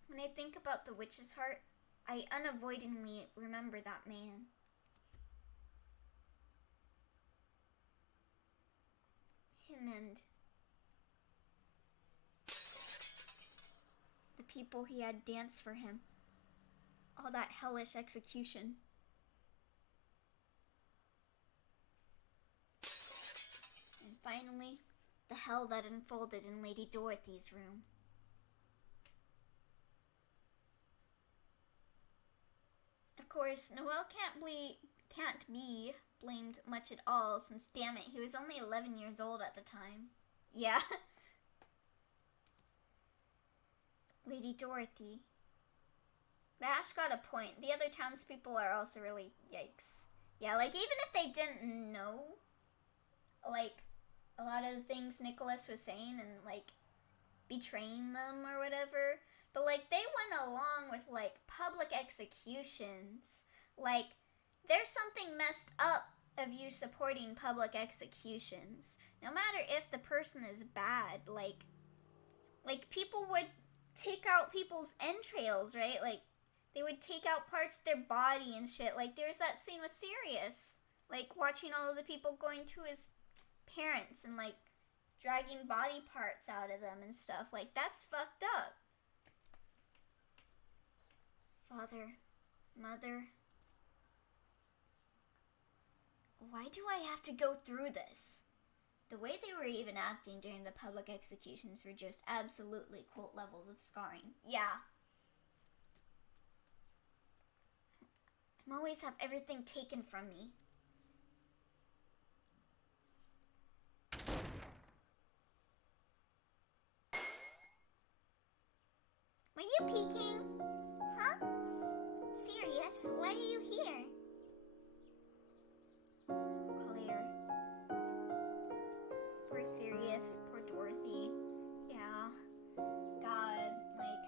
When I think about the witch's heart, I unavoidably remember that man. Him and the people he had dance for him. All that hellish execution. And finally, the hell that unfolded in Lady Dorothy's room. Of course, Noel can't be blamed much at all, since damn it, he was only 11 years old at the time. Yeah. Lady Dorothy. But Ashe got a point. The other townspeople are also really yikes. Yeah, like, even if they didn't know, like, a lot of the things Nicholas was saying and, like, betraying them or whatever, but, like, they went along with, like, public executions. Like, there's something messed up of you supporting public executions. No matter if the person is bad, like people would take out people's entrails, right? Like, they would take out parts of their body and shit. Like, there's that scene with Sirius, like, watching all of the people going to his parents and, like, dragging body parts out of them and stuff. Like, that's fucked up. Father, Mother, why do I have to go through this? The way they were even acting during the public executions were just absolutely cult levels of scarring. Yeah. I always have everything taken from me. Were you peeking? Huh? Sirius, why are you here? Claire. Poor Sirius, poor Dorothy. Yeah. God, like...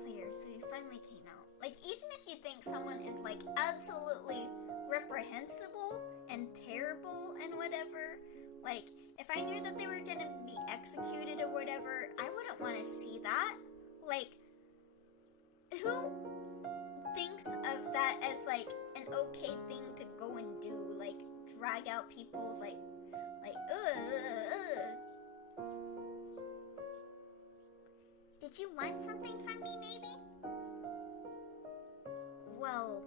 Claire, so you finally came out. Like, even if you think someone is, like, absolutely reprehensible and terrible and whatever, like, if I knew that they were gonna be executed or whatever, I wouldn't want to see that. Like, who thinks of that as, like, an okay thing to go and do? Like, drag out people's, like, ugh. Did you want something from me, maybe? Well...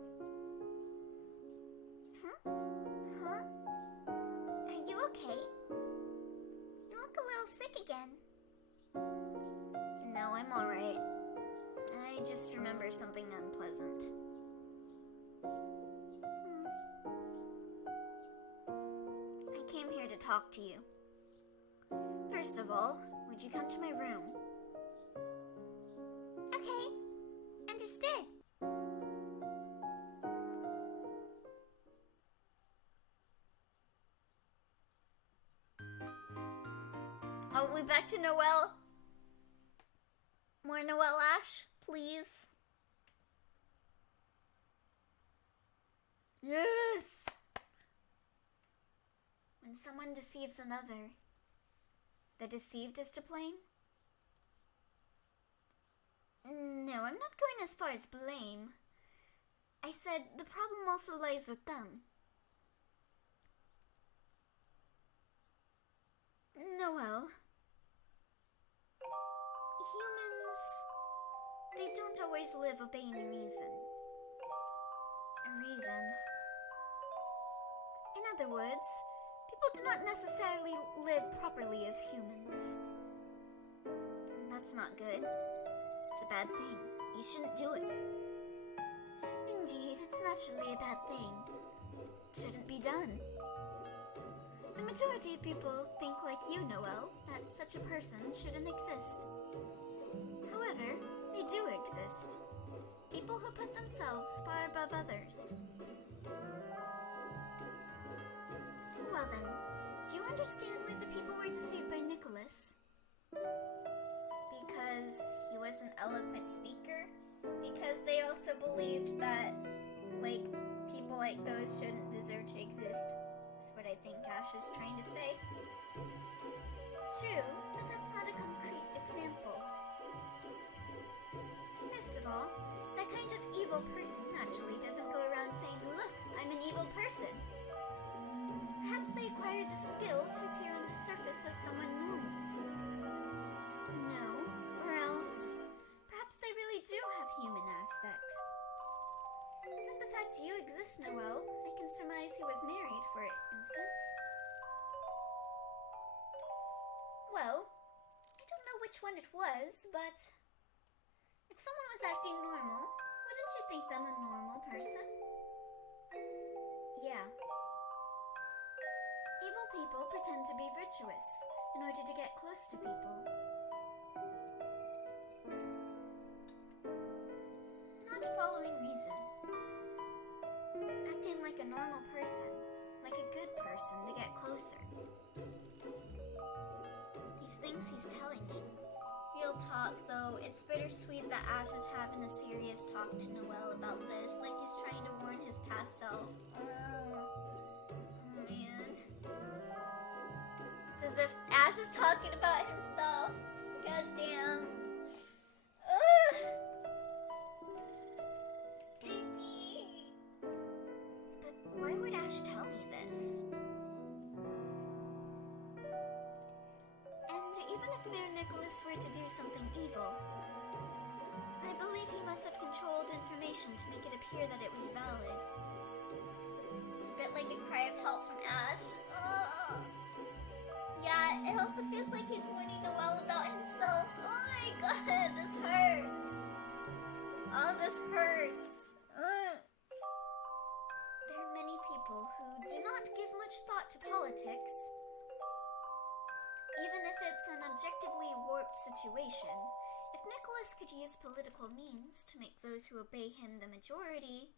Huh? Are you okay? You look a little sick again. No, I'm alright. I just remember something unpleasant. I came here to talk to you. First of all, would you come to my room? Okay, understood. Oh, we back to Noel? More Noel, Ashe, please. Yes! When someone deceives another, the deceived is to blame? No, I'm not going as far as blame. I said the problem also lies with them. Noel. Humans, they don't always live obeying reason. A reason. In other words, people do not necessarily live properly as humans. And that's not good. It's a bad thing. You shouldn't do it. Indeed, it's naturally a bad thing. It shouldn't be done. The majority of people think like you, Noel, that such a person shouldn't exist. However, they do exist. People who put themselves far above others. Well then, do you understand why the people were deceived by Nicholas? Because he was an eloquent speaker because they also believed that, like, people like those shouldn't deserve to exist. That's what I think Ashe is trying to say. True, but that's not a concrete example. First of all, that kind of evil person naturally doesn't go around saying, "Look, I'm an evil person." Perhaps they acquired the skill to appear on the surface as someone normal. No, or else, perhaps they really do have human aspects. From the fact you exist, Noel, I can surmise he was married, for instance. Well, I don't know which one it was, but if someone was acting normal, wouldn't you think them a normal person? Yeah. Evil people pretend to be virtuous in order to get close to people. Not following reason. Acting like a normal person, like a good person to get closer. These things he's telling me. Real talk, though, it's bittersweet that Ashe is having a serious talk to Noel about this, like he's trying to warn his past self. Oh, man. It's as if Ashe is talking about himself. God damn. Ugh. Baby. But why would Ashe tell me this? And even if Mayor Nicholas were to do something evil, I believe he must have controlled information to make it appear that it was valid. It's a bit like a cry of help from Ashe. Ugh. Yeah, it also feels like he's warning Noel about himself. Oh my god, this hurts. Oh, this hurts. Ugh. There are many people who do not give much thought to politics. Even if it's an objectively warped situation, if Nicholas could use political means to make those who obey him the majority,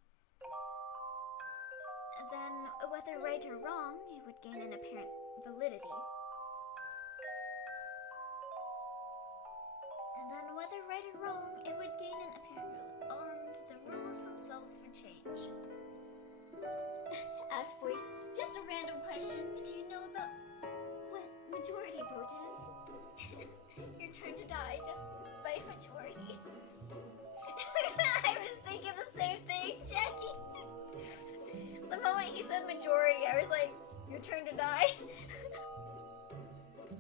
then whether right or wrong, it would gain an apparent validity. And then whether right or wrong, it would gain an apparent and the rules themselves would change. Ashe voice, just a random question, but do you know about what majority vote is? Your turn to die by majority. I was thinking the same thing, Jackie. The moment he said majority, I was like, your turn to die.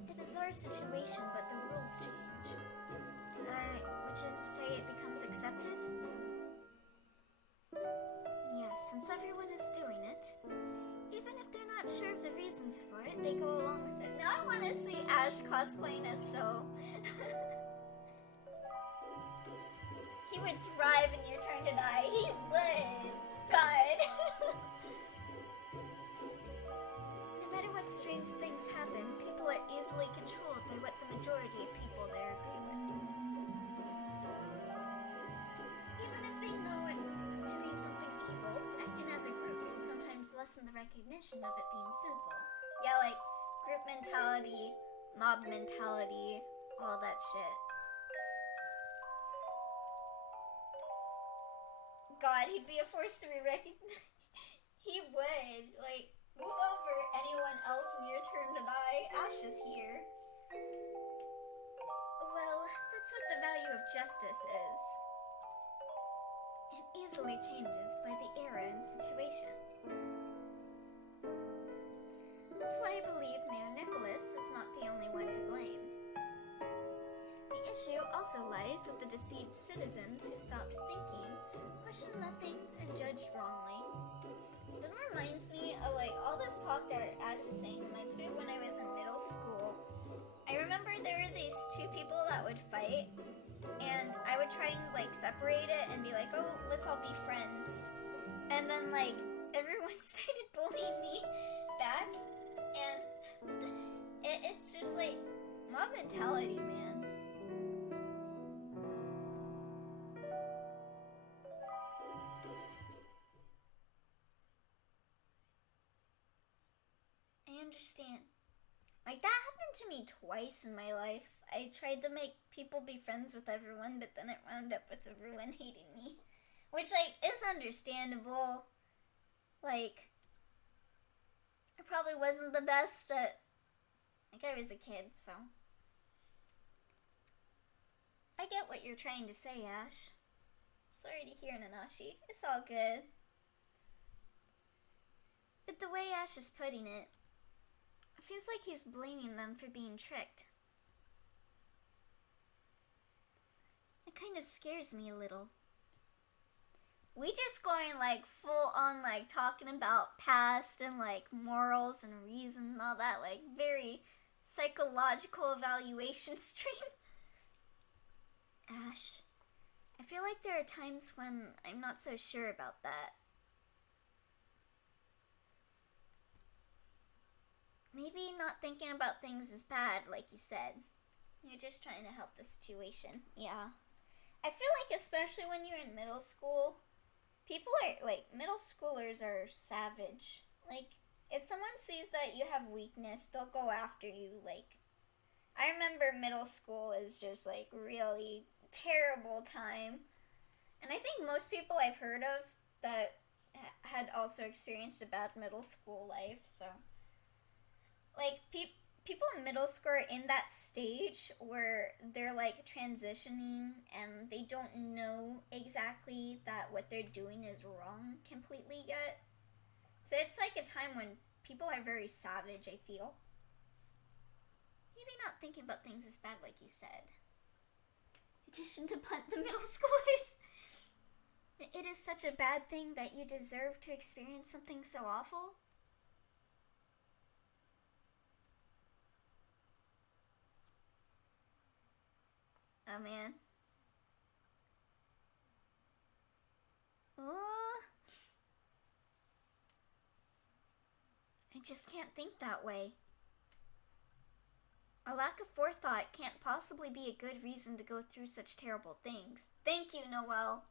A bizarre situation, but the rules change. Which is to say it becomes accepted? Yes, since everyone is doing it, even if they're not sure of the reasons for it, they go along with it. Now I want to see Ashe cosplaying as So. He would thrive in Your Turn to Die. He would. God. No matter what strange things happen, people are easily controlled by what the majority of people there agree with. Even if they know it to be something evil, acting as a group can sometimes lessen the recognition of it being sinful. Yeah, like group mentality, mob mentality, all that shit. God, he'd be a force to be recognized. He would. Like, move over anyone else in Your Turn to Die. Ashe is here. Well, that's what the value of justice is. It easily changes by the era and situation. That's why I believe Mayor Nicholas is not the only one to blame. The issue also lies with the deceived citizens who stopped thinking, questioned nothing, and judged wrongly. It reminds me of, like, all this talk that Ashe is saying reminds me of when I was in middle school. I remember there were these two people that would fight, and I would try and, like, separate it and be like, oh, let's all be friends. And then, like, everyone started bullying me back, and it's just, like, mob mentality, man. I understand. Like, that happened to me twice in my life. I tried to make people be friends with everyone, but then it wound up with everyone hating me. Which, like, is understandable. Like, I probably wasn't the best at... Like, I was a kid, so... I get what you're trying to say, Ash. Sorry to hear, Nanashi. It's all good. But the way Ash is putting it, it feels like he's blaming them for being tricked. It kind of scares me a little. We just going like full on like talking about past and like morals and reason and all that, like very psychological evaluation stream. Ash, I feel like there are times when I'm not so sure about that. Maybe not thinking about things is bad, like you said. You're just trying to help the situation. Yeah. I feel like especially when you're in middle school, people are, like, middle schoolers are savage. Like, if someone sees that you have weakness, they'll go after you. Like, I remember middle school is just, like, really terrible time. And I think most people I've heard of that had also experienced a bad middle school life, so... Like, people in middle school are in that stage where they're, like, transitioning and they don't know exactly that what they're doing is wrong completely yet. So it's, like, a time when people are very savage, I feel. Maybe not thinking about things as bad, like you said. Petition to punt the middle schoolers. It is such a bad thing that you deserve to experience something so awful. Oh, man. Oh. I just can't think that way. A lack of forethought can't possibly be a good reason to go through such terrible things. Thank you, Noel.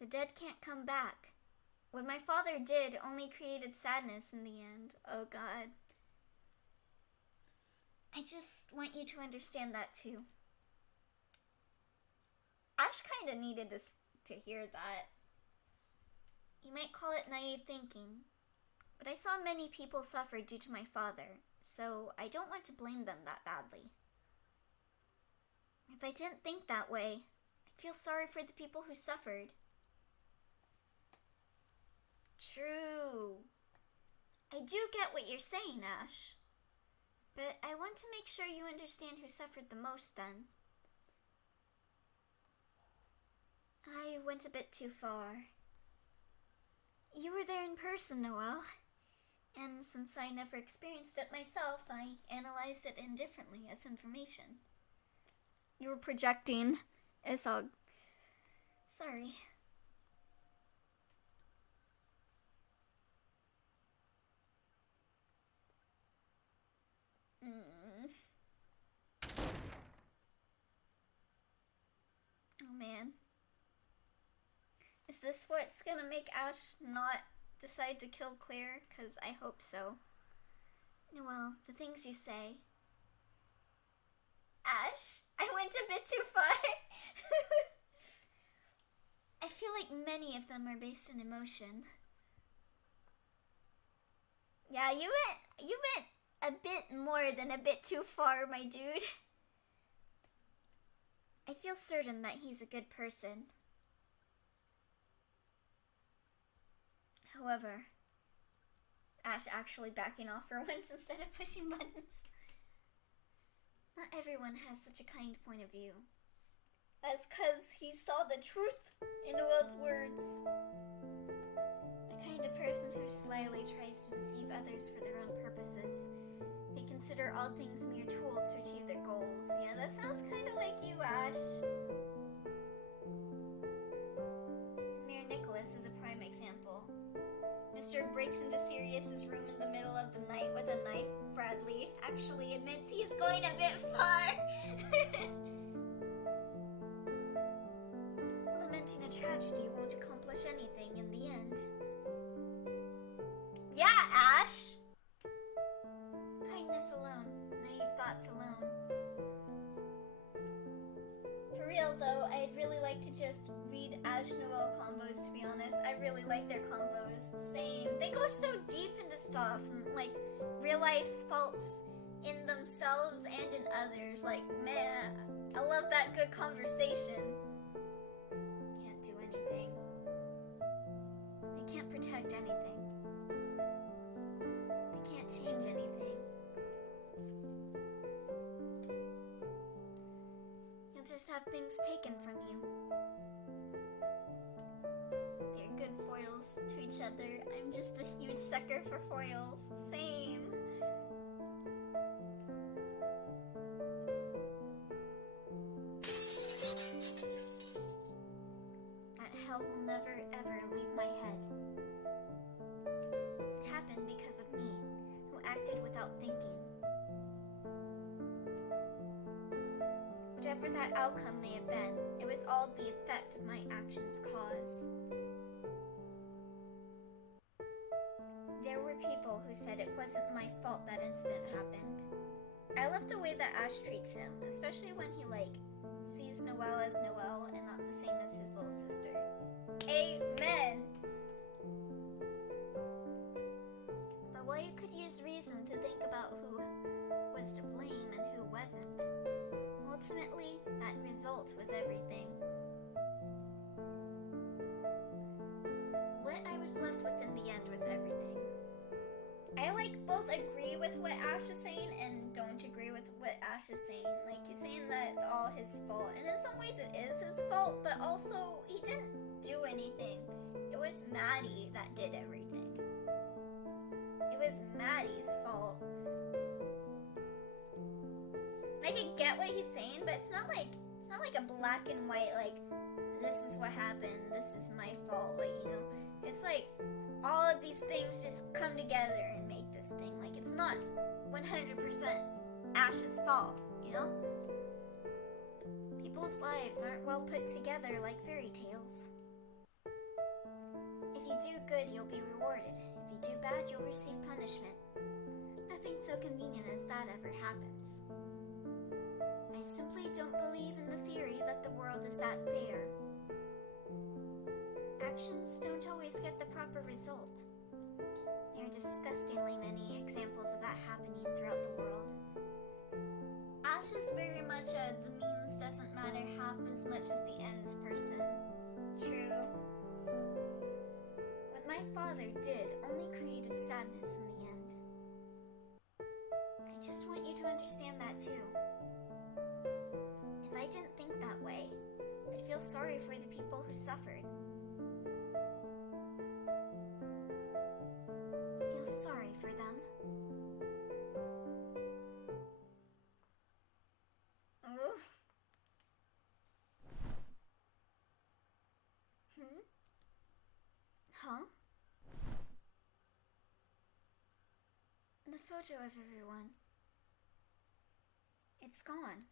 The dead can't come back. What my father did only created sadness in the end. Oh, God. I just want you to understand that, too. Ash kinda needed to hear that. You might call it naive thinking, but I saw many people suffer due to my father, so I don't want to blame them that badly. If I didn't think that way, I'd feel sorry for the people who suffered. True. I do get what you're saying, Ash. But I want to make sure you understand who suffered the most then. I went a bit too far. You were there in person, Noel. And since I never experienced it myself, I analyzed it indifferently as information. You were projecting. It's all... Sorry. Oh, man. Is this what's gonna make Ash not decide to kill Claire? 'Cause I hope so. Noel, the things you say. Ash, I went a bit too far. I feel like many of them are based in emotion. Yeah, you went a bit more than a bit too far, my dude. I feel certain that he's a good person. However, Ash actually backing off for once instead of pushing buttons. Not everyone has such a kind point of view. That's 'cause he saw the truth in Noel's words. The kind of person who slyly tries to deceive others for their own purposes. They consider all things mere tools to achieve their goals. Yeah, that sounds kind of like you, Ash. Mayor Nicholas is a prime example. Mr. breaks into Sirius's room in the middle of the night with a knife. Bradley actually admits he's going a bit far. Lamenting a tragedy won't accomplish anything in the end. Yeah, Ash! while though, I'd really like to just read Ashe Noel combos, to be honest. I really like their combos. Same. They go so deep into stuff, and like realize faults in themselves and in others. Like, man, I love that good conversation. Can't do anything. They can't protect anything. They can't change anything. You'll just have things taken from you. They're good foils to each other. I'm just a huge sucker for foils. Same. That hell will never ever leave my head. It happened because of me, who acted without thinking. Whatever that outcome may have been, it was all the effect of my actions' cause. There were people who said it wasn't my fault that incident happened. I love the way that Ashe treats him, especially when he, sees Noel as Noel and not the same as his little sister. Amen! But while you could use reason to think about who was to blame and who wasn't, ultimately, that result was everything. What I was left with in the end was everything. I both agree with what Ashe is saying and don't agree with what Ashe is saying. He's saying that it's all his fault, and in some ways it is his fault, but also he didn't do anything. It was Maddie that did everything. It was Maddie's fault. I can get what he's saying, but it's not like a black and white, this is what happened, this is my fault, it's all of these things just come together and make this thing. It's not 100% Ashe's fault, People's lives aren't well put together like fairy tales. If you do good, you'll be rewarded. If you do bad, you'll receive punishment. Nothing so convenient as that ever happens. I simply don't believe in the theory that the world is that fair. Actions don't always get the proper result. There are disgustingly many examples of that happening throughout the world. Ashe is very much a the means doesn't matter half as much as the ends person. True. What my father did only created sadness in the end. I just want you to understand that too. If I didn't think that way, I'd feel sorry for the people who suffered. Feel sorry for them. Ooh. Huh? The photo of everyone. It's gone.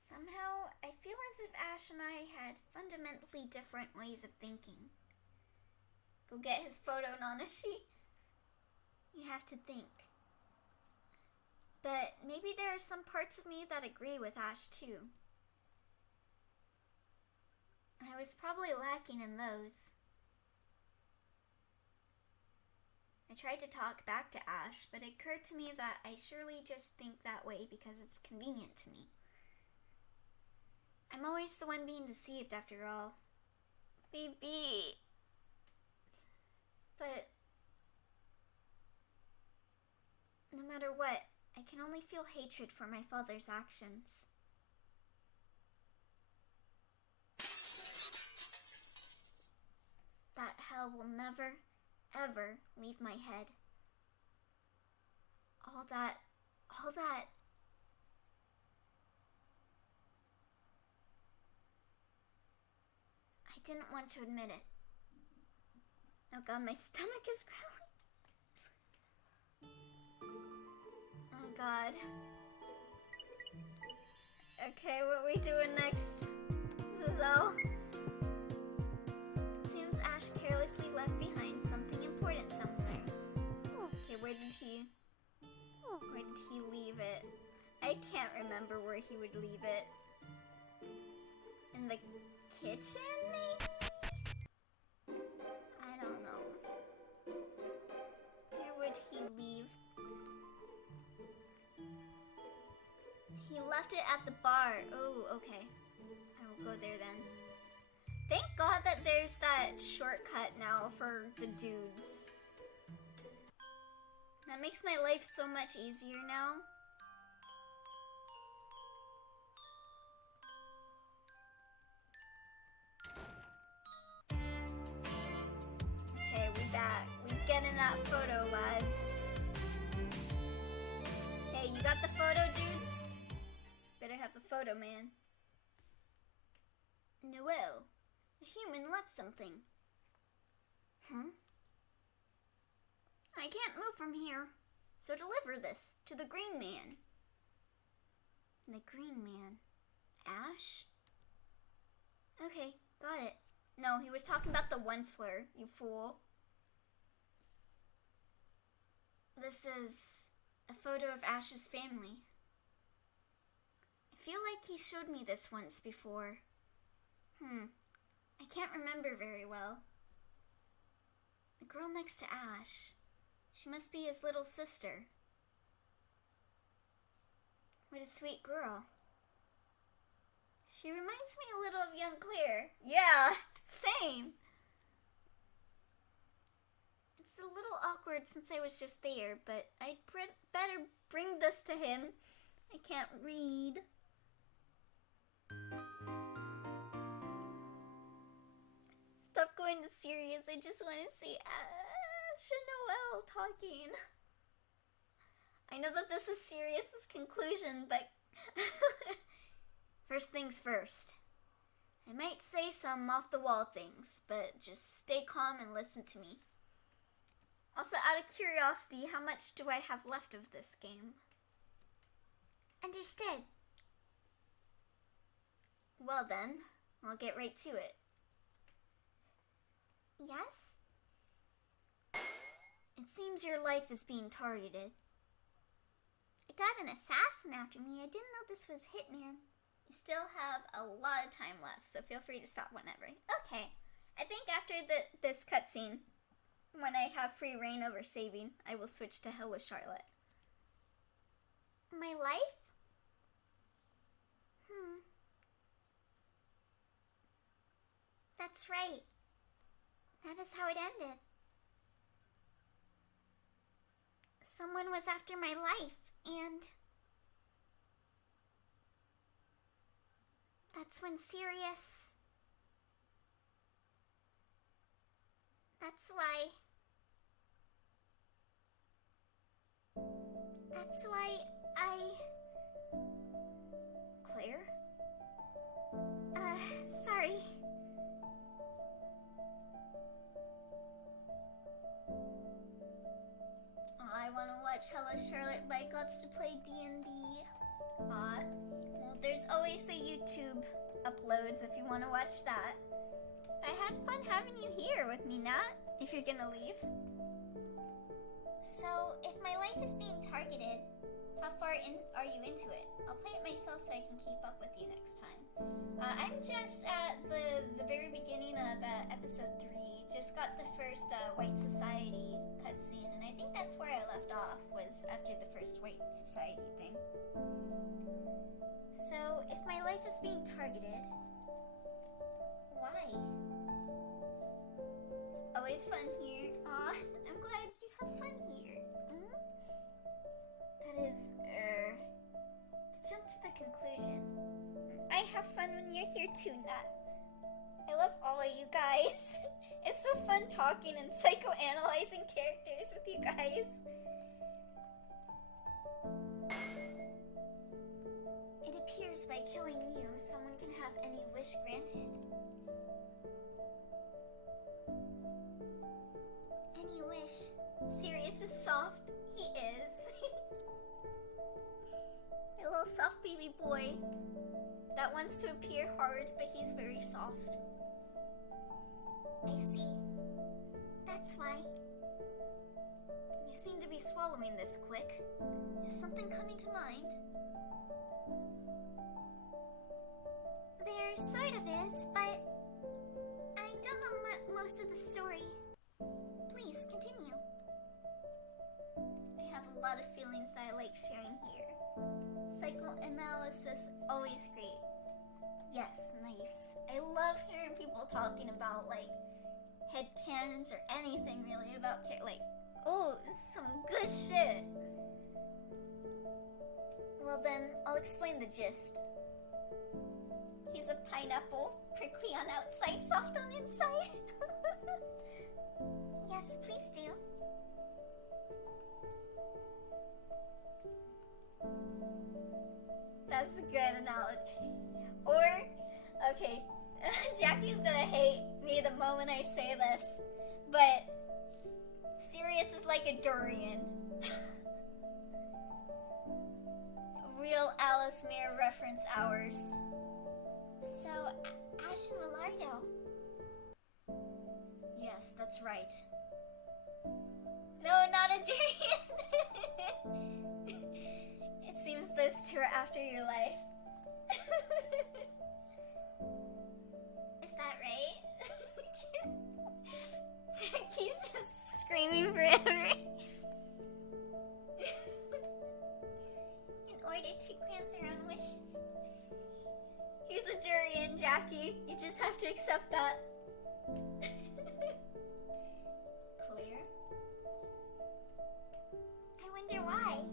Somehow, I feel as if Ashe and I had fundamentally different ways of thinking. Go get his photo, Nanashi. You have to think. But maybe there are some parts of me that agree with Ashe too. I was probably lacking in those. I tried to talk back to Ashe, but it occurred to me that I surely just think that way because it's convenient to me. I'm always the one being deceived after all. Baby. But no matter what, I can only feel hatred for my father's actions. That hell will never, ever leave my head. All that. I didn't want to admit it. Oh god, my stomach is growling. Oh god. Okay, what are we doing next? Giselle? Seems Ashe carelessly Where did he leave it? I can't remember where he would leave it. In the kitchen, maybe? I don't know. Where would he leave? He left it at the bar. Oh, okay. I will go there then. Thank God that there's that shortcut now for the dudes. That makes my life so much easier now. Okay, we back. We getting that photo, lads. Hey, you got the photo, dude? Better have the photo, man. Noel, a human left something. Huh? I can't move from here, so deliver this to the Green Man. The Green Man? Ashe? Okay, got it. No, he was talking about the Onceler, you fool. This is a photo of Ashe's family. I feel like he showed me this once before. I can't remember very well. The girl next to Ashe. She must be his little sister. What a sweet girl. She reminds me a little of young Claire. Yeah, same. It's a little awkward since I was just there, but I'd better bring this to him. I can't read. Stop going to Sirius. I just want to see Ashe and Noel talking. I know that this is Sirius's conclusion, but first things first. I might say some off-the-wall things, but just stay calm and listen to me. Also, out of curiosity, how much do I have left of this game? Understood. Well then, I'll get right to it. Yes? It seems your life is being targeted. I got an assassin after me. I didn't know this was Hitman. You still have a lot of time left, so feel free to stop whenever. Okay. I think after this cutscene, when I have free reign over saving, I will switch to Hello Charlotte. My life? That's right. That is how it ended. Someone was after my life, and that's when Sirius... That's why I... Claire? Sorry. I want to watch Hello Charlotte Mike wants to play D&D. Well, there's always the YouTube uploads if you want to watch that. I had fun having you here with me, Nat, if you're gonna leave. So, if my life is being targeted, how far in are you into it? I'll play it myself so I can keep up with you next time. I'm just at the very beginning of episode 3. Just got the first White Society cutscene, and I think that's where I left off, was after the first White Society thing. So, if my life is being targeted, why? It's always fun here. Aw, I'm glad you have fun here. That is, to jump to the conclusion, I have fun when you're here too, Nat. I love all of you guys. It's so fun talking and psychoanalyzing characters with you guys. It appears by killing you, someone can have any wish granted. Any wish. Sirius is soft. He is. A little soft baby boy that wants to appear hard, but he's very soft. I see. That's why. You seem to be swallowing this quick. Is something coming to mind? There sort of is, but I don't know most of the story. Please, continue. I have a lot of feelings that I like sharing here. Psychoanalysis, always great. Yes, nice. I love hearing people talking about, like, headcanons or anything really about, like, oh, some good shit. Well then, I'll explain the gist. He's a pineapple, prickly on outside, soft on inside. Yes, please do. That's a good analogy. Or, okay, Jackie's gonna hate me the moment I say this, but Sirius is like a durian. Real Alice Mayer reference hours. So, Ashe and Willardo. Yes, that's right. No, not a durian! It seems those two are after your life. Is that right? Jackie's just screaming forever. In order to grant their own wishes. He's a durian, Jackie. You just have to accept that. Clear? I wonder why.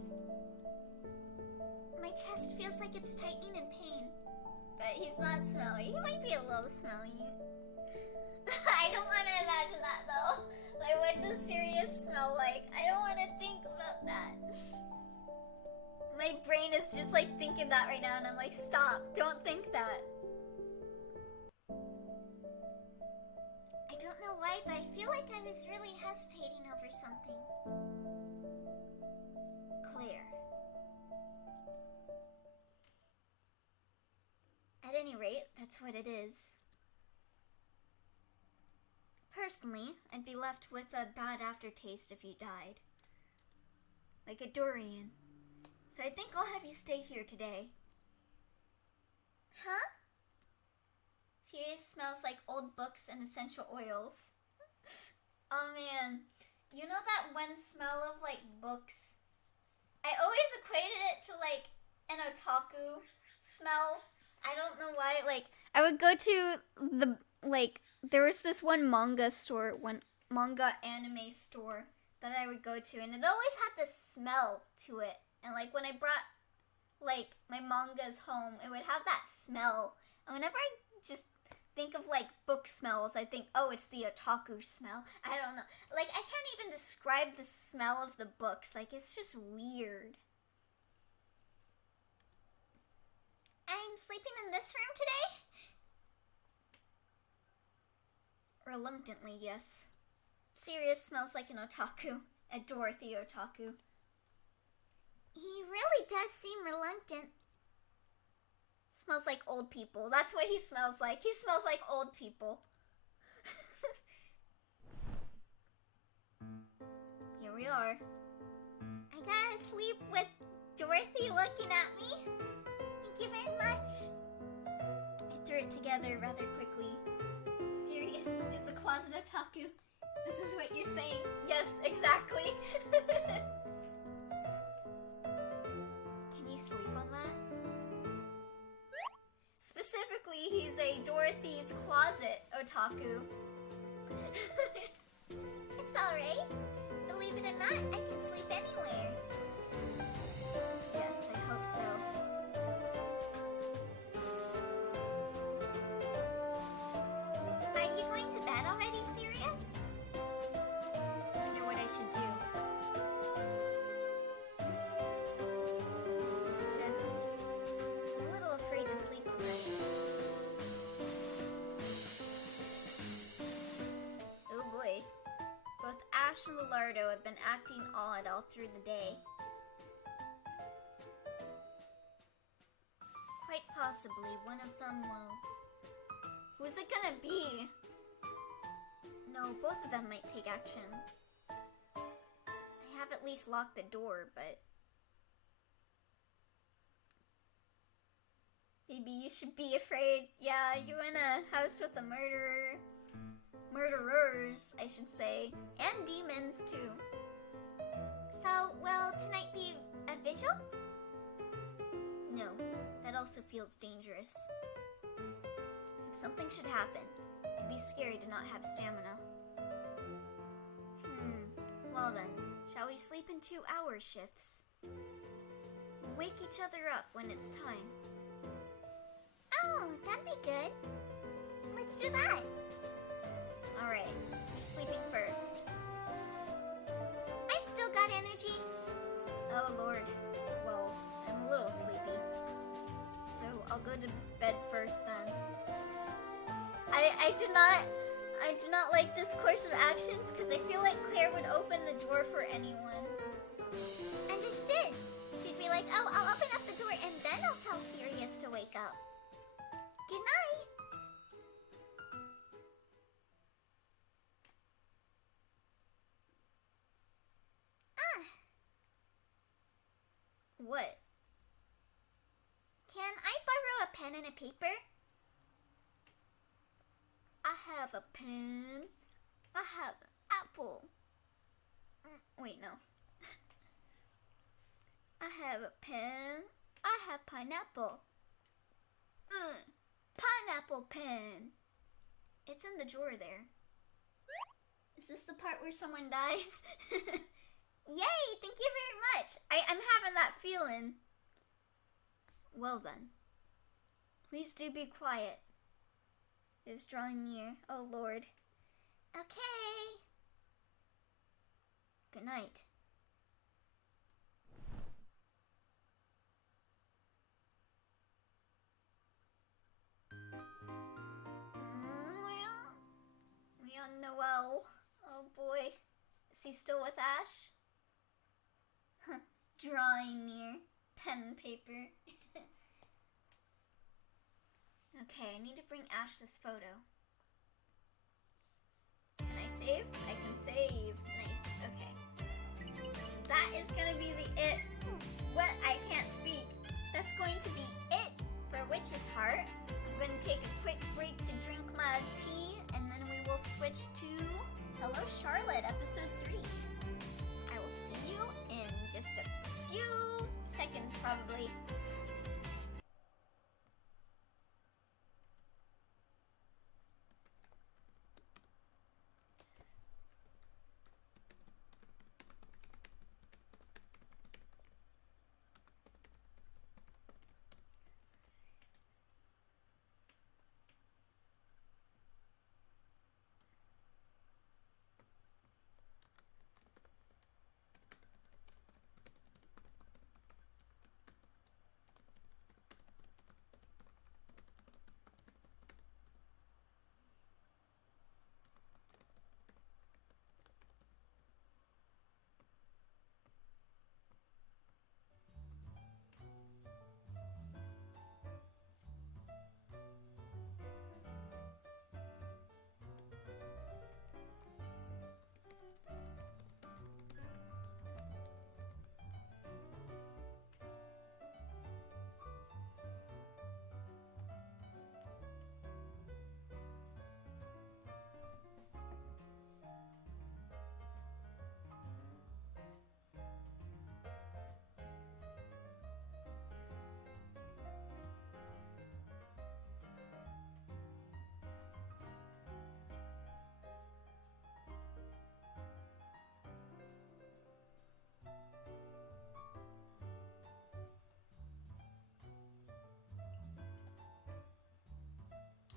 My chest feels like it's tightening in pain. But he's not smelly. He might be a little smelly. I don't want to imagine that though. Like, what does Sirius smell like? I don't want to think about that. My brain is just like thinking that right now, and I'm like, stop, don't think that. I don't know why, but I feel like I was really hesitating over something. Clear. At any rate, that's what it is. Personally, I'd be left with a bad aftertaste if you died. Like a durian. So I think I'll have you stay here today. Huh? Sirius smells like old books and essential oils. Oh man, you know that one smell of like books? I always equated it to like an otaku smell. I don't know why. Like, I would go to the, like, there was this one manga store, one manga anime store that I would go to, and it always had this smell to it. And like when I brought like my mangas home, it would have that smell. And whenever I just think of like book smells, I think, oh, it's the otaku smell. I don't know. Like, I can't even describe the smell of the books. Like, it's just weird. I'm sleeping in this room today? Reluctantly, yes. Sirius smells like an otaku. A Dorothy otaku. He really does seem reluctant. Smells like old people. That's what he smells like. He smells like old people. Here we are. I gotta sleep with Dorothy looking at me. Thank you very much. I threw it together rather quickly. Sirius is a closet otaku. This is what you're saying. Yes, exactly. Can you sleep on that? Specifically, he's a Dorothy's closet otaku. It's alright. Believe it or not, I can sleep anywhere. Yes, I hope so. Are you going to bed already, Sirius? Wonder what I should do. It's just I'm a little afraid to sleep tonight. Oh boy. Both Ashe and Willardo have been acting odd all through the day. Quite possibly one of them will... Who's it gonna be? No, both of them might take action. I have at least locked the door, but... Maybe you should be afraid. Yeah, you're in a house with a murderer. Murderers, I should say. And demons, too. So, will tonight be a vigil? No, that also feels dangerous. If something should happen, it'd be scary to not have stamina. Well then, shall we sleep in 2-hour shifts? We'll wake each other up when it's time. Oh, that'd be good. Let's do that. Alright, you're sleeping first. I've still got energy. Oh lord. Well, I'm a little sleepy. So I'll go to bed first then. I do not like this course of actions because I feel like Claire would open the door for anyone. Understood. She'd be like, oh, I'll open up the door and then I'll tell Sirius to wake up. Good night. What? Can I borrow a pen and a paper? I have a pen. I have an apple. Wait, no. I have a pen. I have pineapple. Pineapple pen. It's in the drawer there. Is this the part where someone dies? Yay, thank you very much. I'm having that feeling. Well then. Please do be quiet. It's drawing near. Oh lord. Okay. Good night. Leon Noel. Oh boy. Is he still with Ashe? Huh. Drawing near. Pen and paper. Okay, I need to bring Ashe this photo. Can I save? I can save. Nice. Okay. That is gonna be the it. What? I can't speak. That's going to be it for Witch's Heart. I'm going to take a quick break to drink my tea, and then we will switch to Hello Charlotte, episode 3. I will see you in just a few seconds, probably.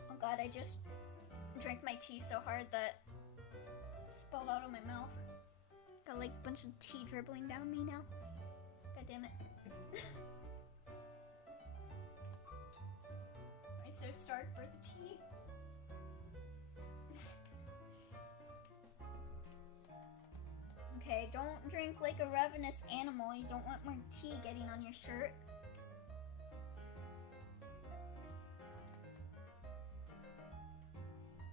Oh god, I just drank my tea so hard that it spilled out of my mouth. Got like a bunch of tea dribbling down me now. God damn it. I'm so starved for the tea. Okay, don't drink like a ravenous animal. You don't want more tea getting on your shirt.